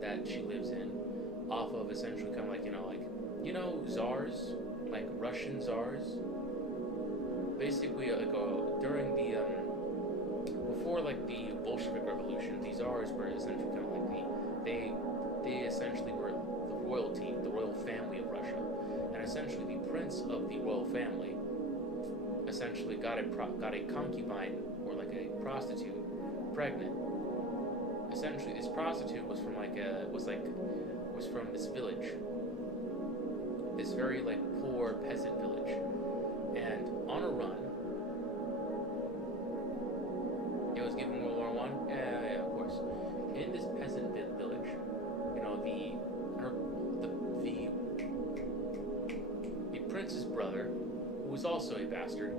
that she lives in off of essentially kind of like czars, like Russian czars. Basically, during the before like the Bolshevik Revolution, these czars were essentially kind of like they essentially were the royalty, the royal family of Russia, and essentially the prince of the royal family essentially got a concubine or like a prostitute pregnant. Essentially, this prostitute was from from this village, this very like poor peasant village, and on a run. It was given World War One. Yeah, of course. In this peasant village, the prince's brother, who was also a bastard,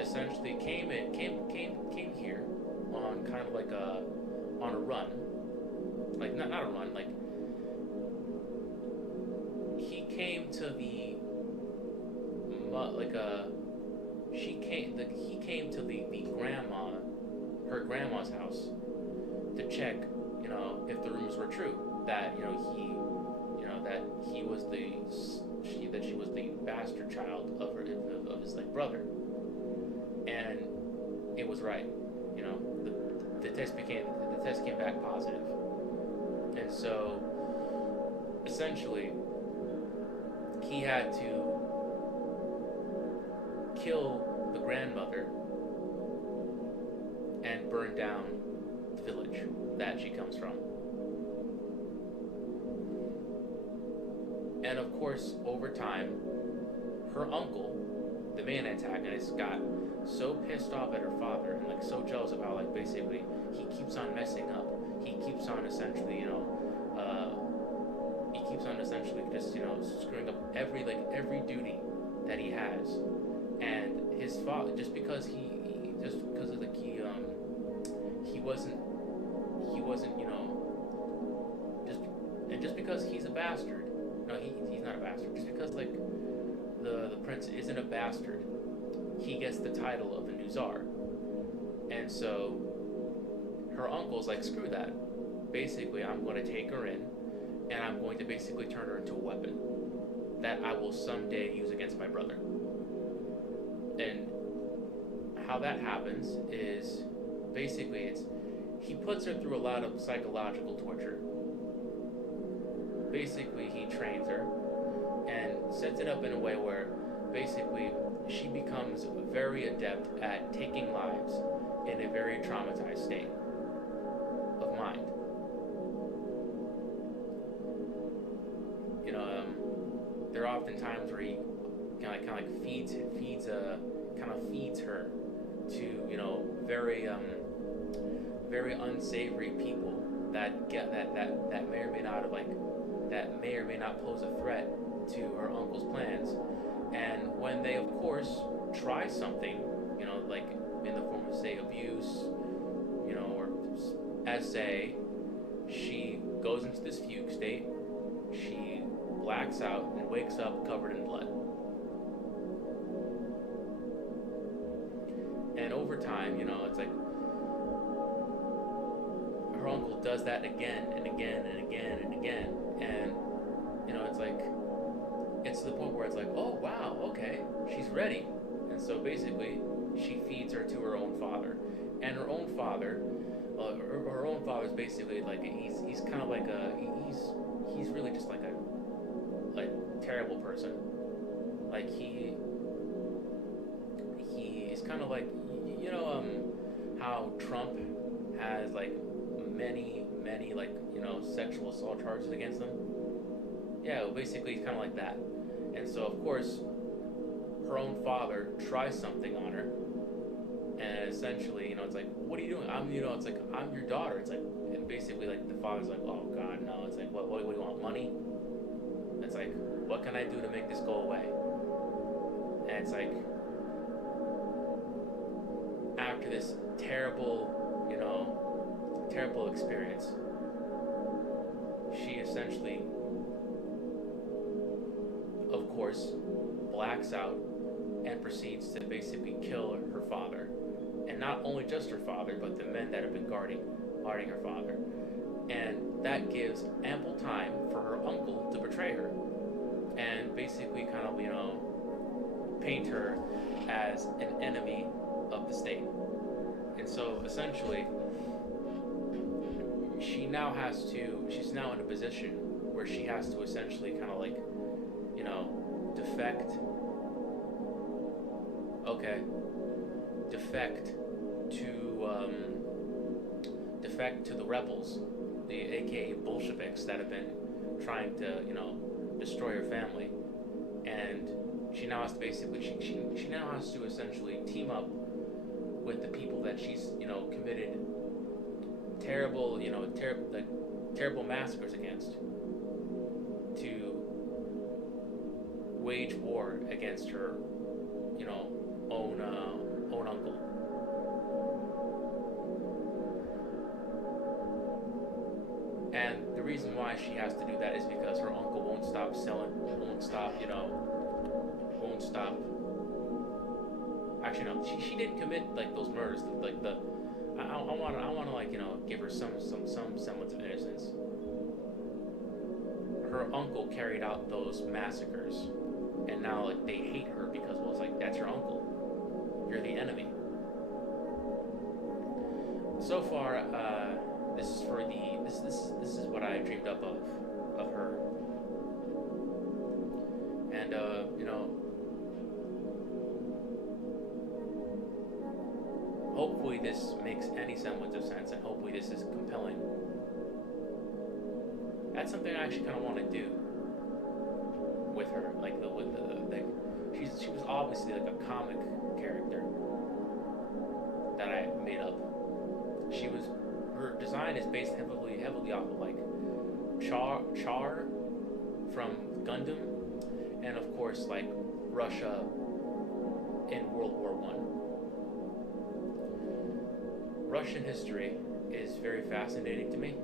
essentially came here on kind of like on a run, like not a run, like he came to the he came to the her grandma's house to check, if the rumors were true that she was the bastard child of his like brother, and it was right. The test came back positive, and so essentially he had to kill the grandmother and burn down the village that she comes from. And of course, over time, her uncle, the main antagonist, got so pissed off at her father and like so jealous of how like basically he keeps on messing up. He keeps on essentially, just screwing up every duty that he has. And his father, just because of like he wasn't just because he's a bastard. No, he's not a bastard. Just because like the prince isn't a bastard, he gets the title of the new czar. And so her uncle's like, screw that. Basically, I'm going to take her in, and I'm going to basically turn her into a weapon that I will someday use against my brother. And how that happens is basically he puts her through a lot of psychological torture. Basically, he trains her and sets it up in a way where basically she becomes very adept at taking lives in a very traumatized state of mind. You know, there are often times where he kind of like feeds her to, you know, very very unsavory people that may or may not pose a threat to her uncle's plans. And when they, of course, try something, you know, like in the form of, say, abuse, you know, or as say, she goes into this fugue state, she blacks out and wakes up covered in blood. And over time, you know, it's like her uncle does that again and again and again and again. And, you know, it's to the point where it's like, oh, wow, okay, she's ready. And so basically, she feeds her to her own father. And her own father, her own father's basically like, he's kind of like he's really just like a terrible person. Like he's kind of like, you know, how Trump has like many like, you know, sexual assault charges against him. Yeah, well, basically he's kind of like that. And so of course her own father tries something on her, and essentially, you know, it's like, what are you doing? I'm your daughter. It's like, and basically like the father's like, oh God, no. It's like, what do you want, money? It's like, what can I do to make this go away? And it's like, after this terrible experience, she essentially, of course, blacks out and proceeds to basically kill her father. And not only just her father, but the men that have been guarding her father. And that gives ample time for her uncle to betray her and basically kind of, you know, paint her as an enemy of the state. And so essentially, she's now in a position where she has to essentially kind of like, you know, defect to the rebels, the aka Bolsheviks that have been trying to, you know, destroy her family. And she now has to she now has to essentially team up with the people that she's, you know, committed terrible massacres against, to wage war against her, you know, own uncle. And the reason why she has to do that is because her uncle won't stop. Actually, no, she didn't commit like those murders. Like I want to like, you know, give her some semblance of innocence. Her uncle carried out those massacres, and now like they hate her because, well, it's like, that's your uncle. You're the enemy. So far, this is what I dreamed up of her. And you know, hopefully this makes any semblance of sense, and hopefully this is compelling. That's something I actually kind of want to do with her, she was obviously like a comic character that I made up. Her design is based heavily off of like Char from Gundam, and of course like Russia in World War I. Russian history is very fascinating to me.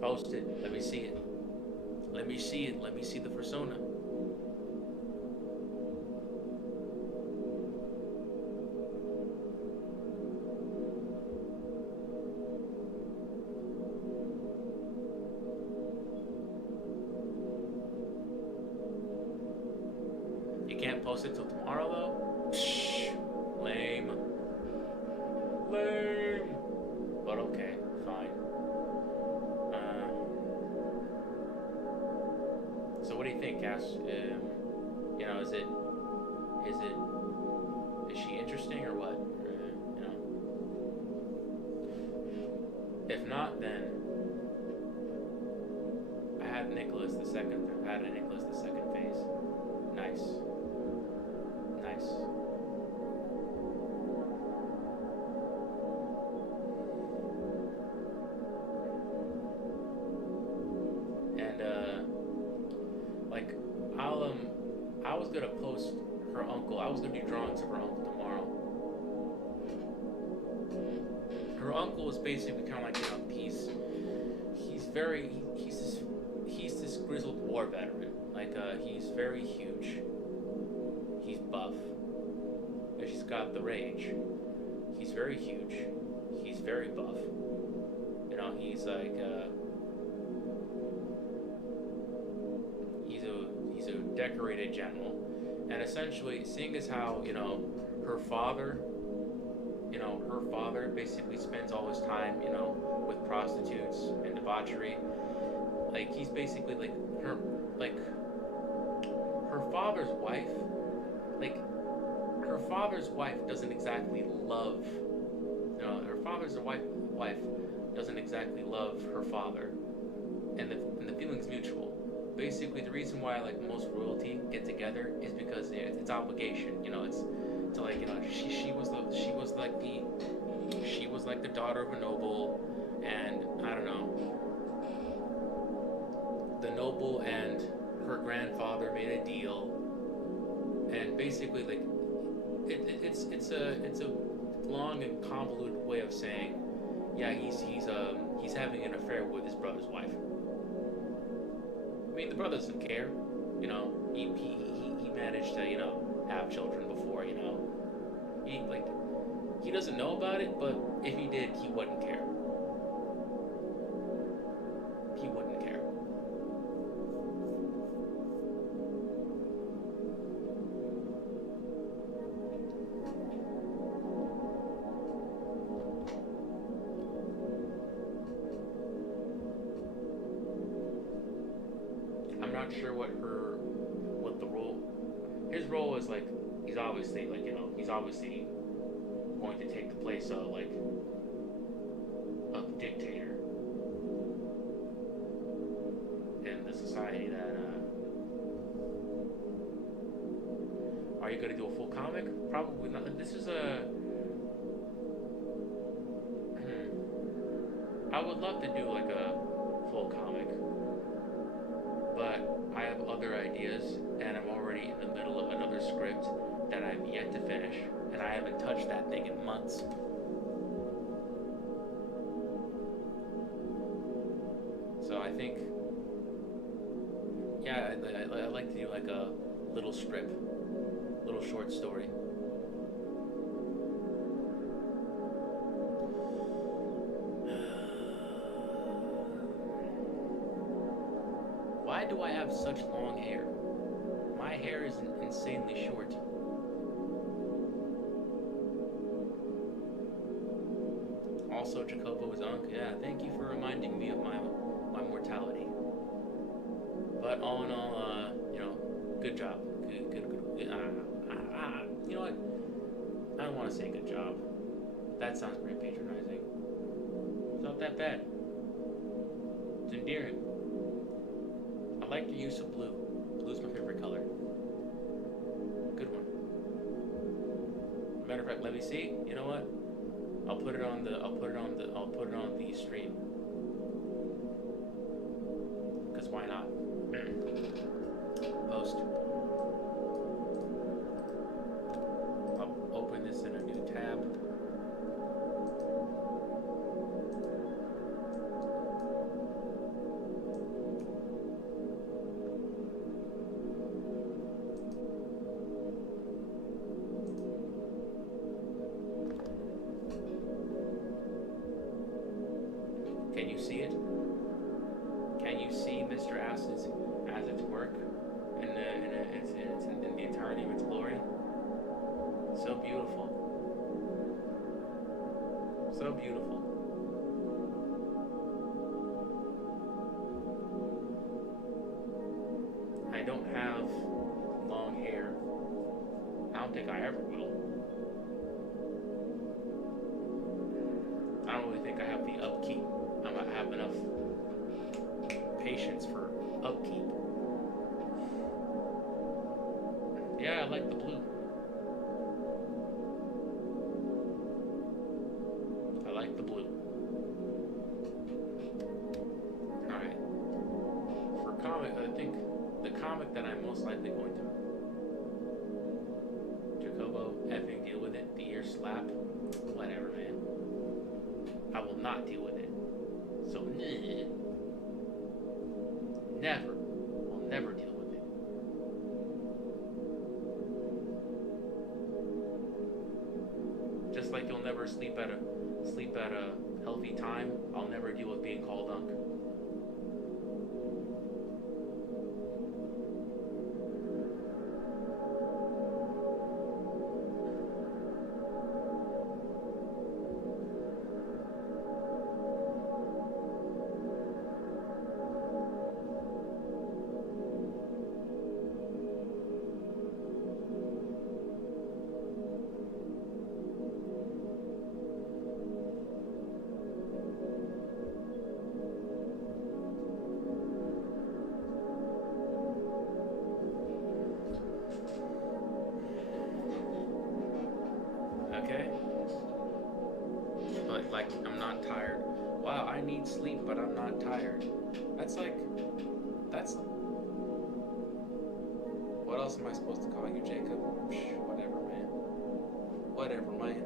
Post it. Let me see it. Let me see it. Let me see the persona. post it till tomorrow though? Psh, lame. Lame. But okay, fine. So what do you think, Cass? You know, is she interesting or what? You know, if not, then I had Nicholas the second. I had a Nicholas the second phase. Nice, nice. And like I was gonna post her uncle. I was gonna do drawings of her uncle tomorrow. Her uncle is basically kind of like, you know, he's this grizzled war veteran. Like he's very huge. He's buff. And she's got the rage. He's very huge. He's very buff. You know, he's like he's a decorated general. And essentially, seeing as how, you know, her father basically spends all his time, you know, with prostitutes and debauchery. Like he's basically like her father's wife. Like her father's wife doesn't exactly love. You know, her father's wife doesn't exactly love her father, and the feeling's mutual. Basically, the reason why like most royalty get together is because it's obligation. You know, it's to like, you know, she was like the daughter of a noble, and I don't know, the noble and her grandfather made a deal, and basically like it's a long and convoluted way of saying, yeah, he's having an affair with his brother's wife. I mean, the brother doesn't care, you know. He managed to, you know, have children before, you know. He doesn't know about it, but if he did, he wouldn't care. He wouldn't care. I'm not sure what the role. His role is like, he's obviously like, you know, he's obviously going to take the place of like a dictator in the society that. Are you going to do a full comic? Probably not. This is a. I would love to do like a full comic, but I have other ideas, and I'm already in the middle of another script that I've yet to finish, and I haven't touched that thing in months. So I think, yeah, I'd like to do like a little strip, little short story. Why do I have such long hair? My hair is insanely short. Also, Jacobo is Unk. Yeah, thank you for reminding me of my mortality. But all in all, you know, good job. Good. You know what? I don't want to say good job. That sounds pretty patronizing. It's not that bad. It's endearing. I like your use of blue. Blue's my favorite color. Good one. Matter of fact, let me see. You know what? I'll put it on the stream. Cause why not? Post. I'll open this in a new tab. Can you see it? Can you see Mr. Acid's work? it's in the entirety of its glory. So beautiful. So beautiful. I don't have long hair. I don't think I ever will. I don't really think I have the upkeep. I might have enough patience for upkeep. Yeah, I like the blue. I like the blue. Alright. For comic, I think the comic that I'm most likely going to Jacobo effing deal with it. The ear slap. Whatever, man. I will not deal with it. So, never. I'll never deal with it. Just like you'll never sleep at a healthy time, I'll never deal with being called unk. Okay? But like I'm not tired. Wow, I need sleep, but I'm not tired. That's what else am I supposed to call you, Jacob? Whatever, man. Whatever, man.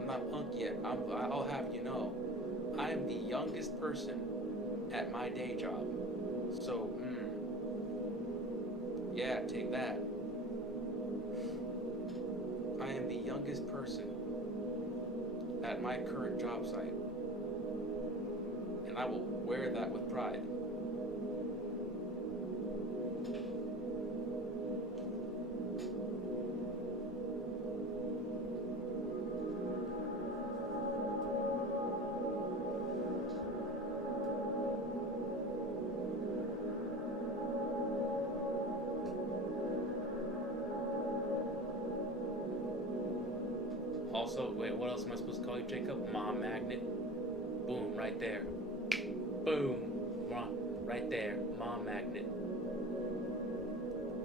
I'm not unk yet. I'll have you know, I am the youngest person at my day job. So, yeah, take that. I am the youngest person at my current job site, and I will wear that with pride. Also, wait, what else am I supposed to call you, Jacob? Mom magnet. Boom, right there. Boom. Right there. Mom magnet.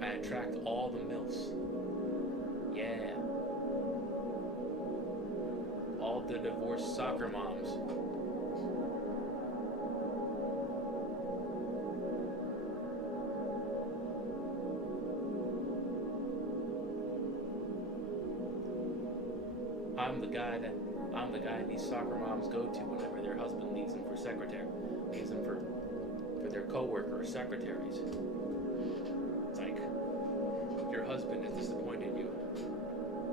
I attract all the MILFs. Yeah. All the divorced soccer moms. I'm the guy these soccer moms go to whenever their husband needs them for their co-worker or secretaries. It's like, your husband has disappointed you.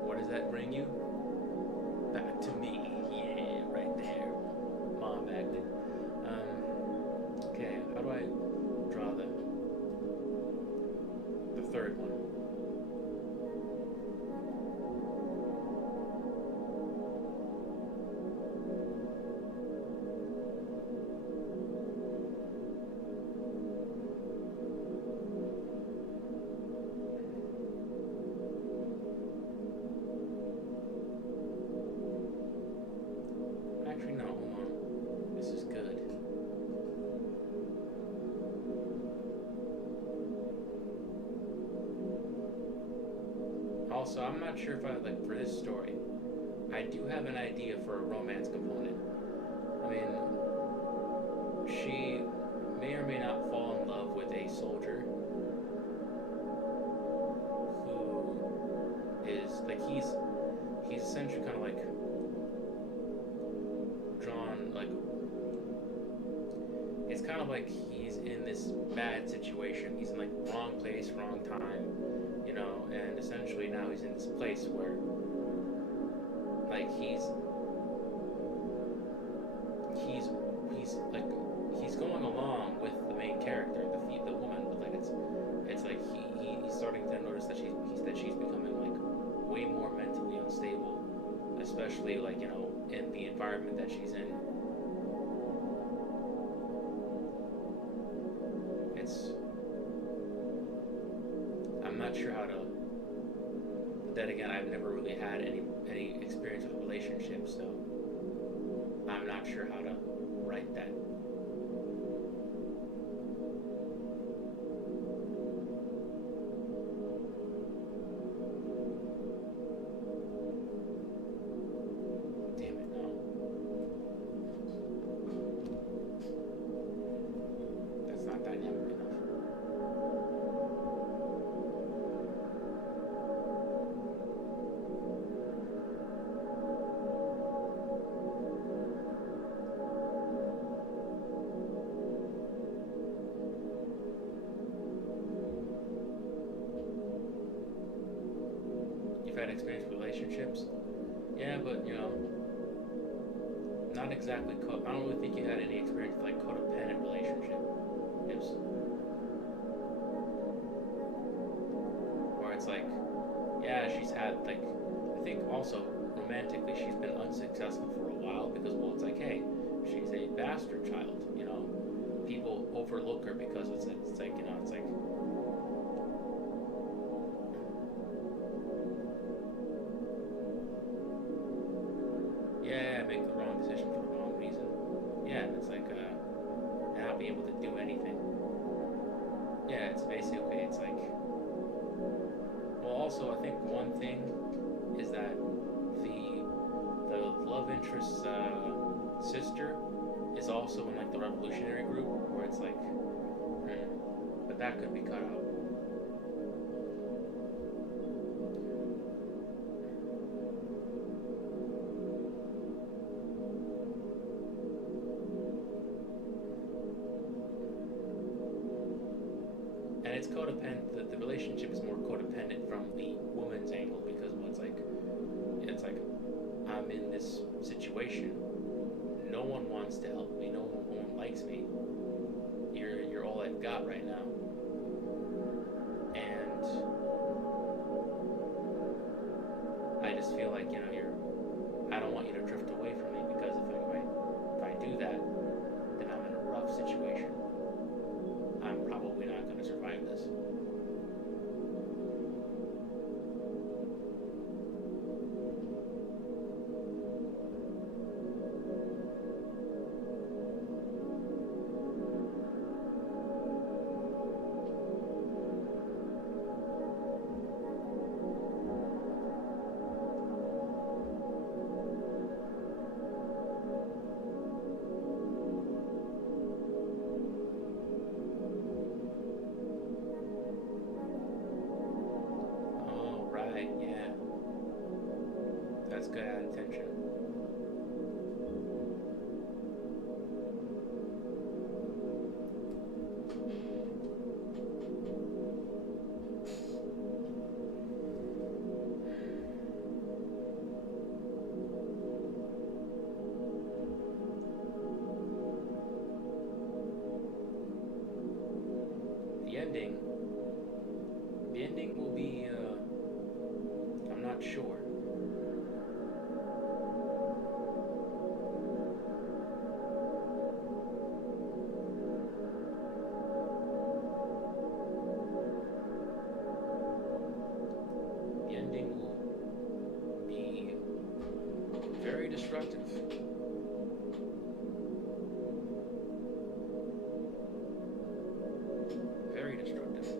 What does that bring you? Back to me. Yeah, right there. Mom magnet. Okay, how do I draw the third one? Actually, no, hold on. This is good. Also, I'm not sure if I, like, for this story, I do have an idea for a romance component. I mean, she may or may not fall in love with a soldier who is, like, he's essentially kind of like drawn, like, it's kind of like he's in this bad situation. He's in, like, wrong place, wrong time, you know, and essentially now he's in this place where, like, he's like, he's going along with the main character, the woman, but like it's like he environment that she's in. It's I'm not sure how to. But then again, I've never really had any experience with relationships, so I'm not sure how to write that. Damn it, no. That's not dynamic enough. You've had experience with relationships? Yeah, but not exactly. I don't really think you had any experience with like codependent relationships, where it's like, yeah, she's had like, I think also romantically she's been unsuccessful for a while because well, it's like, hey, she's a bastard child, people overlook her because it's like it's like. Yeah, make the wrong decision for the wrong reason. Yeah, it's like not be able to do anything. Yeah, it's basically it's like. Well, also I think one thing is that the love interest's sister is also in like the revolutionary group where it's like, but that could be cut out. And it's codependent. The relationship is more codependent from the woman's angle because well, it's like I'm in this situation. No one wants to help me. No one likes me. You're all I've got right now. And I just feel like I don't want you to drift away from me because if I do that, then I'm in a rough situation. I'm probably not going to survive this. Oh, right, yeah. That's good attention. The ending. The ending will be. I'm not sure. The ending will be very destructive. Very destructive.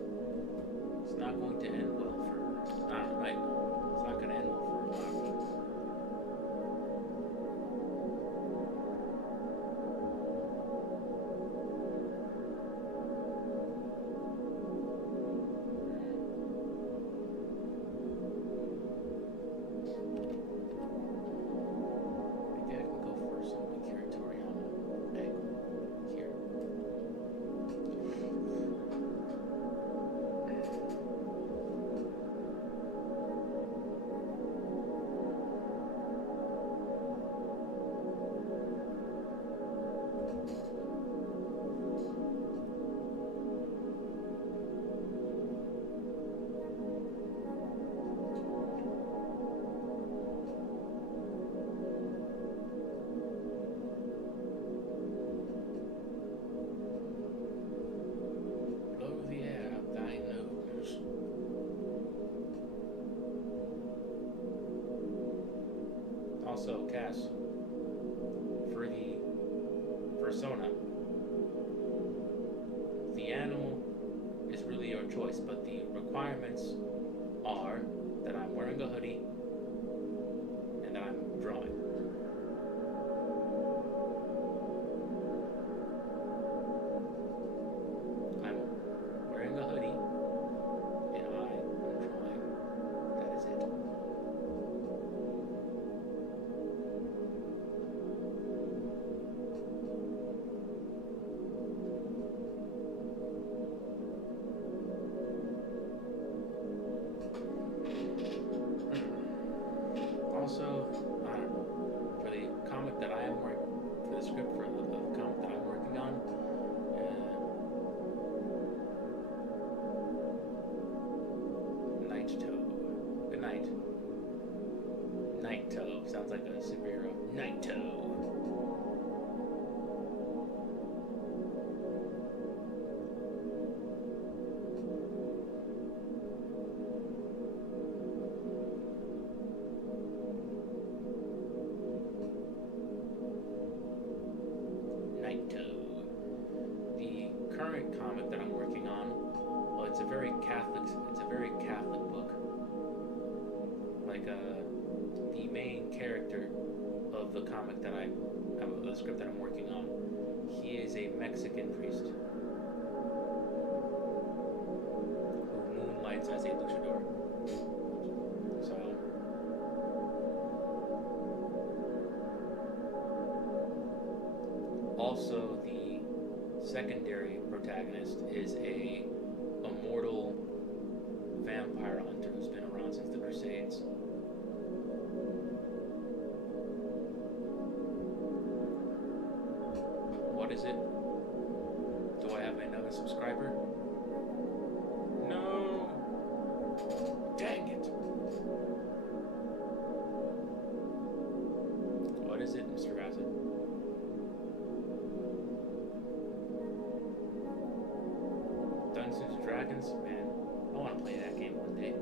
class for the persona. The animal is really your choice, but the requirements are that I'm wearing a hoodie and that I'm drawing. I'm wearing a hoodie and I am drawing. That is it. Also, I don't know, for the comic that I am working, for the script for the comic that I'm working on, Night Toe. Good night. Night Toe. Sounds like a superhero. Night Toe. Night Toe. The current comic that I'm working on, well, it's a very Catholic book. Like the main character of the comic that the script that I'm working on, he is a Mexican priest who moonlights as a luchador. So also the secondary protagonist is a immortal vampire hunter who's been around since the Crusades. What is it? Do I have another subscriber? No! Dang it! What is it, Mr. Bassett? Dungeons and Dragons? Man, I want to play that game one day.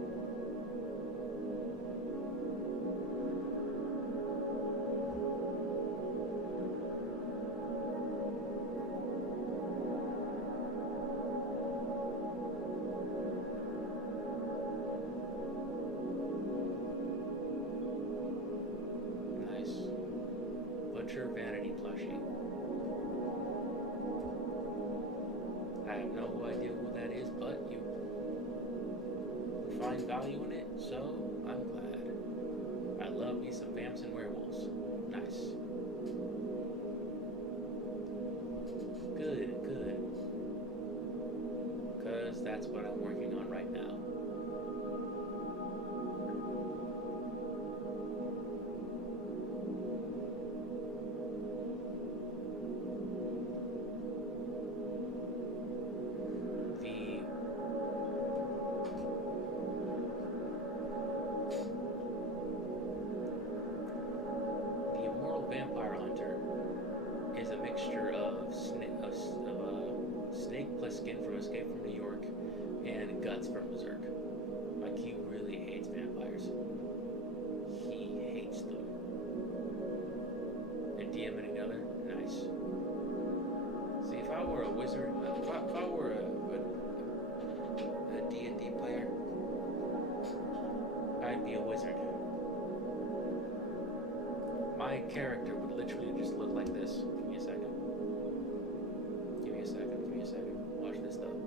Nice. Butcher Vanity plushie. I have no idea who that is, but you find value in it, so I'm glad. I love me some vamps and werewolves. Nice. Good, good. Because that's what I'm working on right now. The Immortal Vampire Hunter is a mixture of Snake Plissken from Escape from New York and Guts from Berserk. Like, he really hates vampires. He hates them. And DMing another? Nice. See, if I were a wizard, if I were a D&D player, I'd be a wizard. My character would literally just look like this. Give me a second. Give me a second. Give me a second. Watch this though.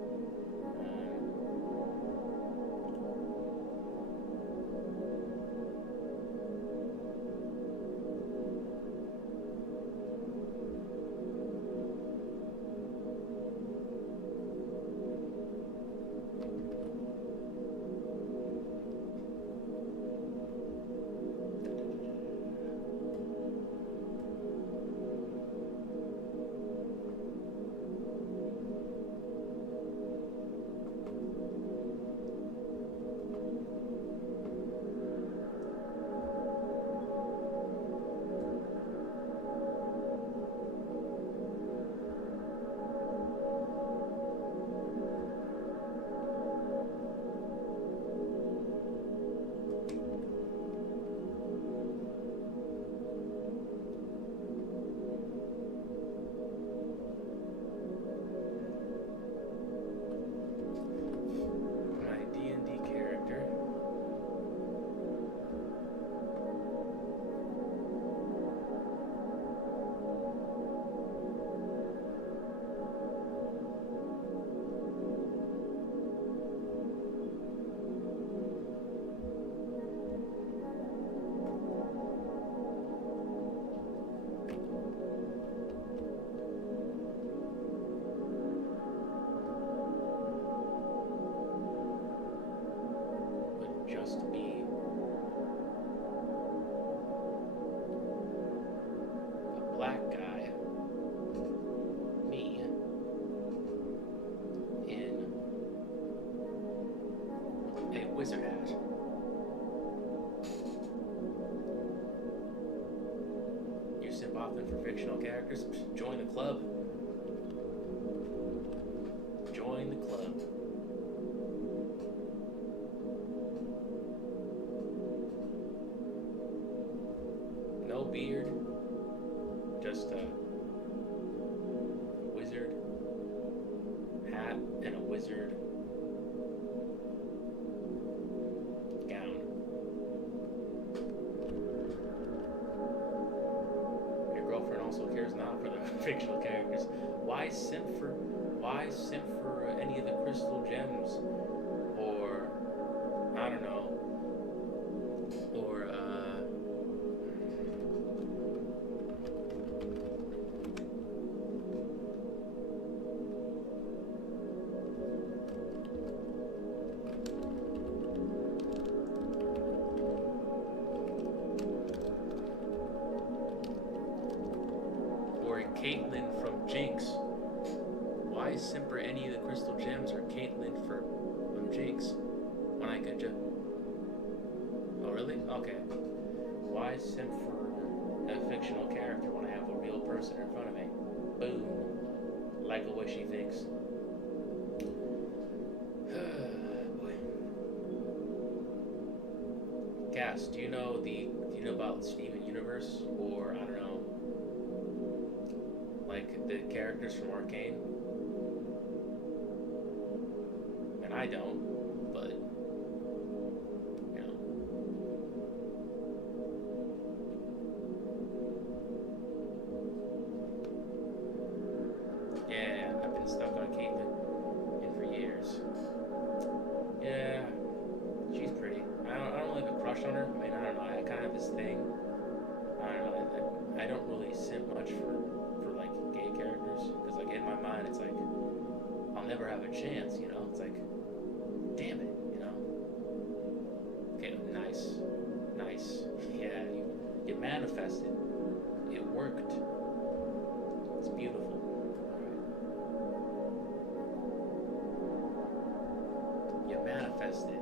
wizard hat. You simp often for fictional characters? Join the club. Join the club. No beard. Just a wizard hat and a wizard gown. Your girlfriend also cares now for the fictional characters. Why simp for any of the crystal gems? Or I don't know. Or Caitlyn from Jinx. Why simper any of the crystal gems or Caitlyn from Jinx when I could just... Oh really? Okay. Why simp for a fictional character when I have a real person in front of me? Boom. Like what she thinks. Boy. Cass, do you know about Steven Universe, or I don't know, like the characters from Arcane? And I don't, but you know. Yeah, I've been stuck on Caitlyn for years. Yeah, she's pretty. I don't really have a crush on her. I mean, I don't know. I kind of have this thing. I don't know. I don't really simp much for like gay characters, because like in my mind it's like I'll never have a chance, you know. It's like, damn it, you know. Okay, nice. Yeah, you manifested. It worked. It's beautiful. You manifested.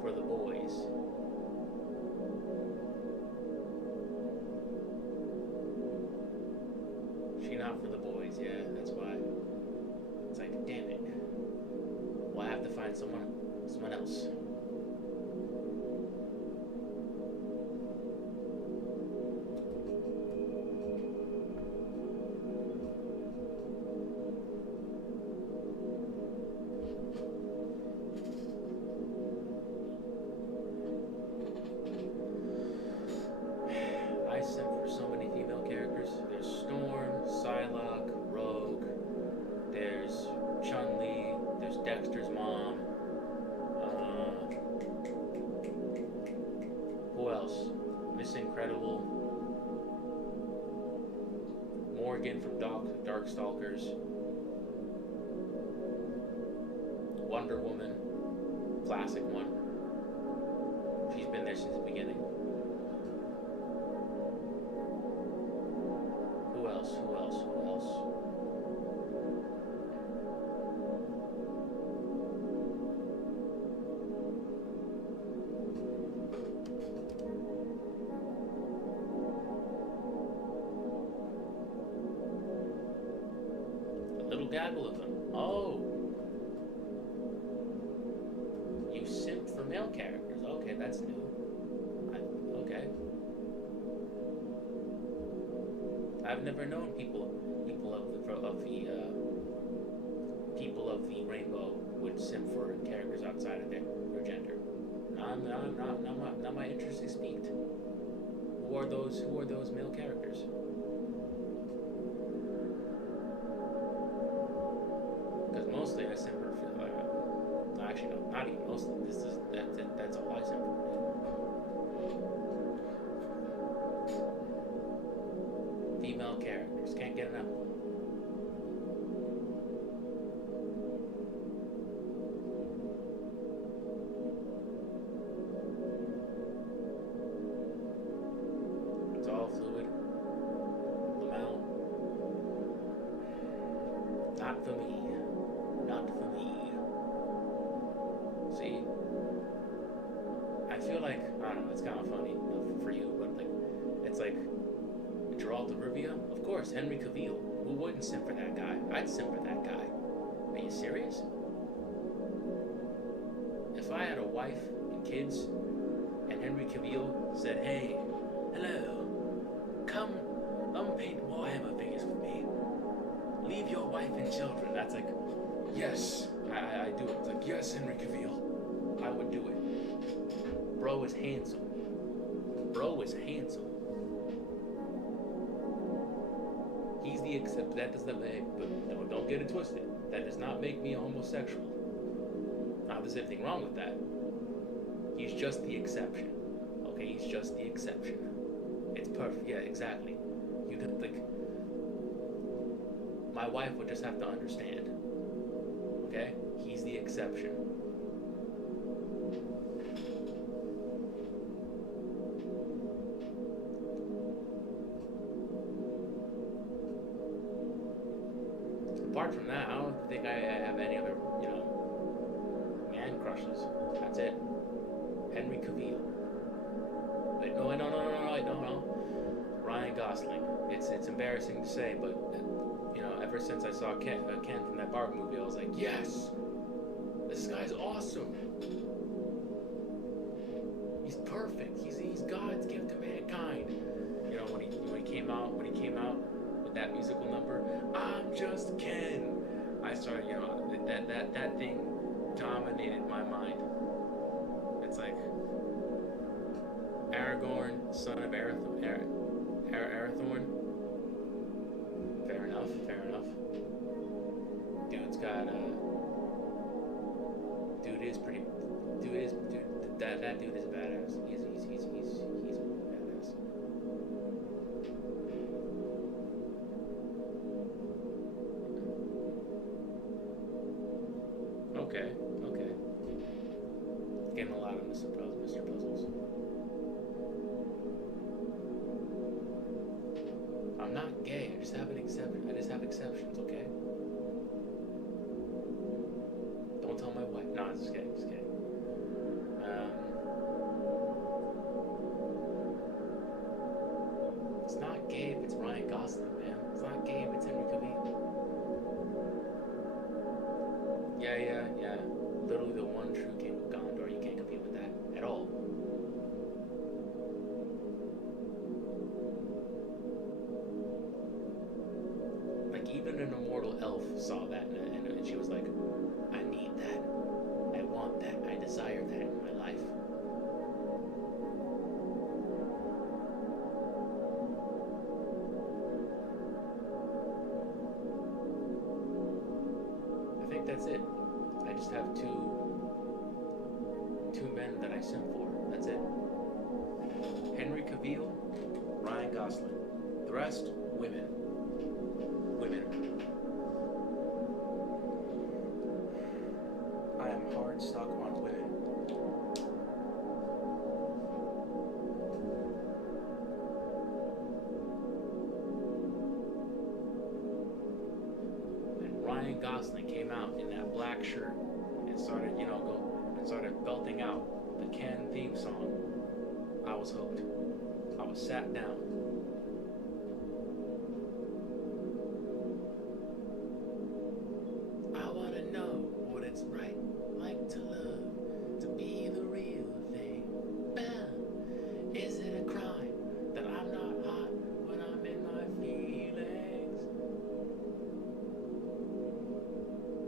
For the boys. She not for the boys, yeah, that's why. It's like, damn it. Well, I have to find someone else. I simp for so many female characters. There's Storm, Psylocke, Rogue, there's Chun-Li, there's Dexter's mom. Who else? Miss Incredible, Morgan from Darkstalkers, Wonder Woman, classic one. She's been there since the beginning. Who else? A little gaggle of them. Oh. You simp for male characters. Okay, that's new. Okay. I've never known people of the rainbow would simp for characters outside of their gender. Not my interest is piqued. Who are those male characters? mostly I simp for actually no, not even mostly. That's all I simp for. Female characters, can't get enough. It's all fluid. Lamau, not for me. Not for me. See, I feel like, I don't know, it's kind of funny for you, but like, it's like Geralt of Rivia, of course, Henry Cavill. Who wouldn't simp for that guy? I'd simp for that guy. Are you serious? If I had a wife and kids, and Henry Cavill said, "Hey, hello, come paint Warhammer figures with me. Leave your wife and children." That's like, yes, I do it. It's like, yes, Henry Cavill, I would do it. Bro is handsome. Bro is handsome. He's the except. That does not make. But don't get it twisted. That does not make me homosexual. Not there's anything wrong with that. He's just the exception. Okay, he's just the exception. It's perfect. Yeah, exactly. You could like. My wife would just have to understand. Okay, he's the exception. Apart from that, I don't think I have any other, man crushes. That's it. Henry Cavill. Wait, no. Ryan Gosling. It's embarrassing to say, but ever since I saw Ken from that Barbie movie, I was like, yes, this guy's awesome. He's perfect. He's God's gift to mankind. When he came out with that musical number, I'm just Ken. I started, that thing dominated my mind. It's like Aragorn, son of Arathorn. Fair enough. Dude's got that dude is a badass. He's a badass. Okay. Getting a lot of Mr. Puzzles. I'm not gay. I just have exceptions, okay? Don't tell my wife. No, I'm just kidding. It's not gay if it's Ryan Gosling, man. It's not gay if it's Henry Cavill. Yeah. Literally the one true king of Gondor. You can't compete with that at all. Like, even an immortal elf saw that, and she was like, I need that. I want that. I desire that in my life. I think that's it. I just have two men that I simp for. That's it. Henry Cavill, Ryan Gosling. The rest, women. I am hard stuck on women. And Ryan Gosling came out in that black shirt and started, started belting out the Ken theme song. I was hooked. I was sat down. I wanna know what it's like to love, to be the real thing. Bam. Is it a crime that I'm not hot when I'm in my feelings?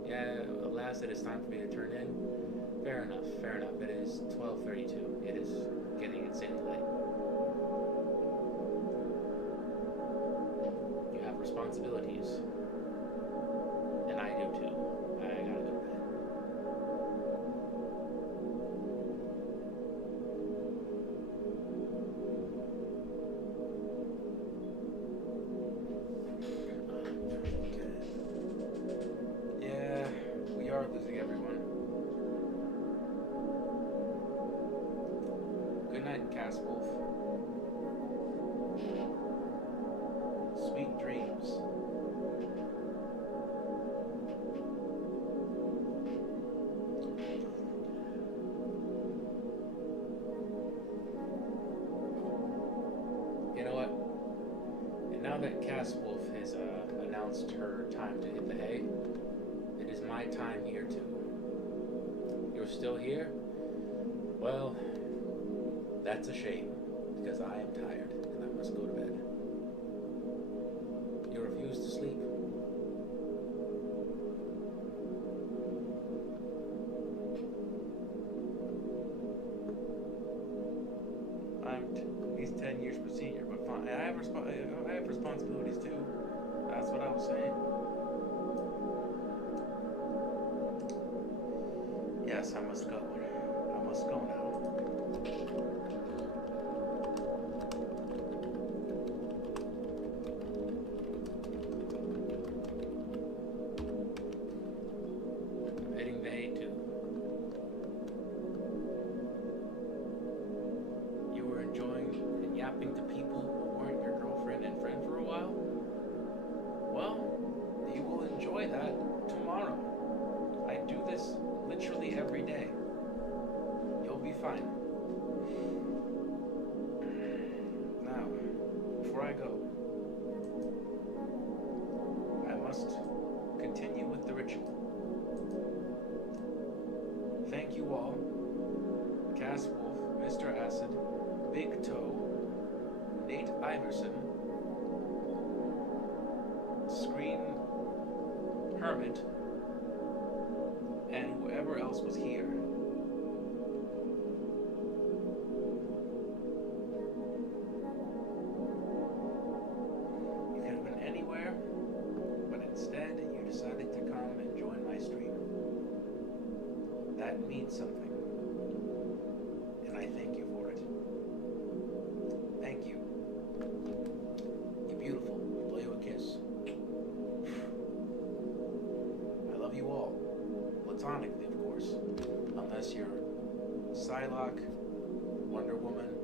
Yeah, alas, it is time for me to turn in. Fair enough. It is 12:32. It is getting insanely late. You have responsibilities. And I do too. I gotta go to bed. Okay. Yeah, we are losing everyone. Good night, Cass Wolf. Sweet dreams. You know what? And now that Cass Wolf has announced her time to hit the hay, it is my time here too. You're still here? Well, that's a shame, because I am tired and I must go to bed. You refuse to sleep? He's 10 years per senior, but fine. I have responsibilities too. That's what I was saying. Yes, I must go. I must go now. Hitting the hay too. You were enjoying and yapping to people who weren't your girlfriend and friend for a while? Well, you will enjoy that tomorrow. I do this literally every day. You'll be fine. Now, before I go, I must continue with the ritual. Thank you all. Cass Wolf, Mr. Acid, Big Toe, Nate Iverson, Screen Hermit, and whoever else was here. You could have been anywhere, but instead you decided to come and join my stream. That means something, and I thank you for it. Thank you. You're beautiful. Blow you a kiss. I love you all. Platonically, of course. Unless you're Psylocke, Wonder Woman,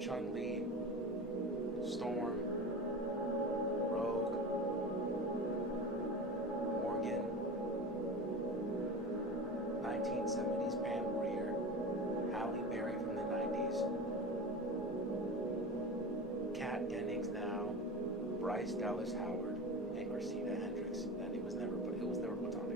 Chun-Li, Storm, Rogue, Morgan, 1970s Pam Grier, Halle Berry from the 90s, Kat Dennings now, Bryce Dallas Howard, and Christina Hendricks. And it was never platonic.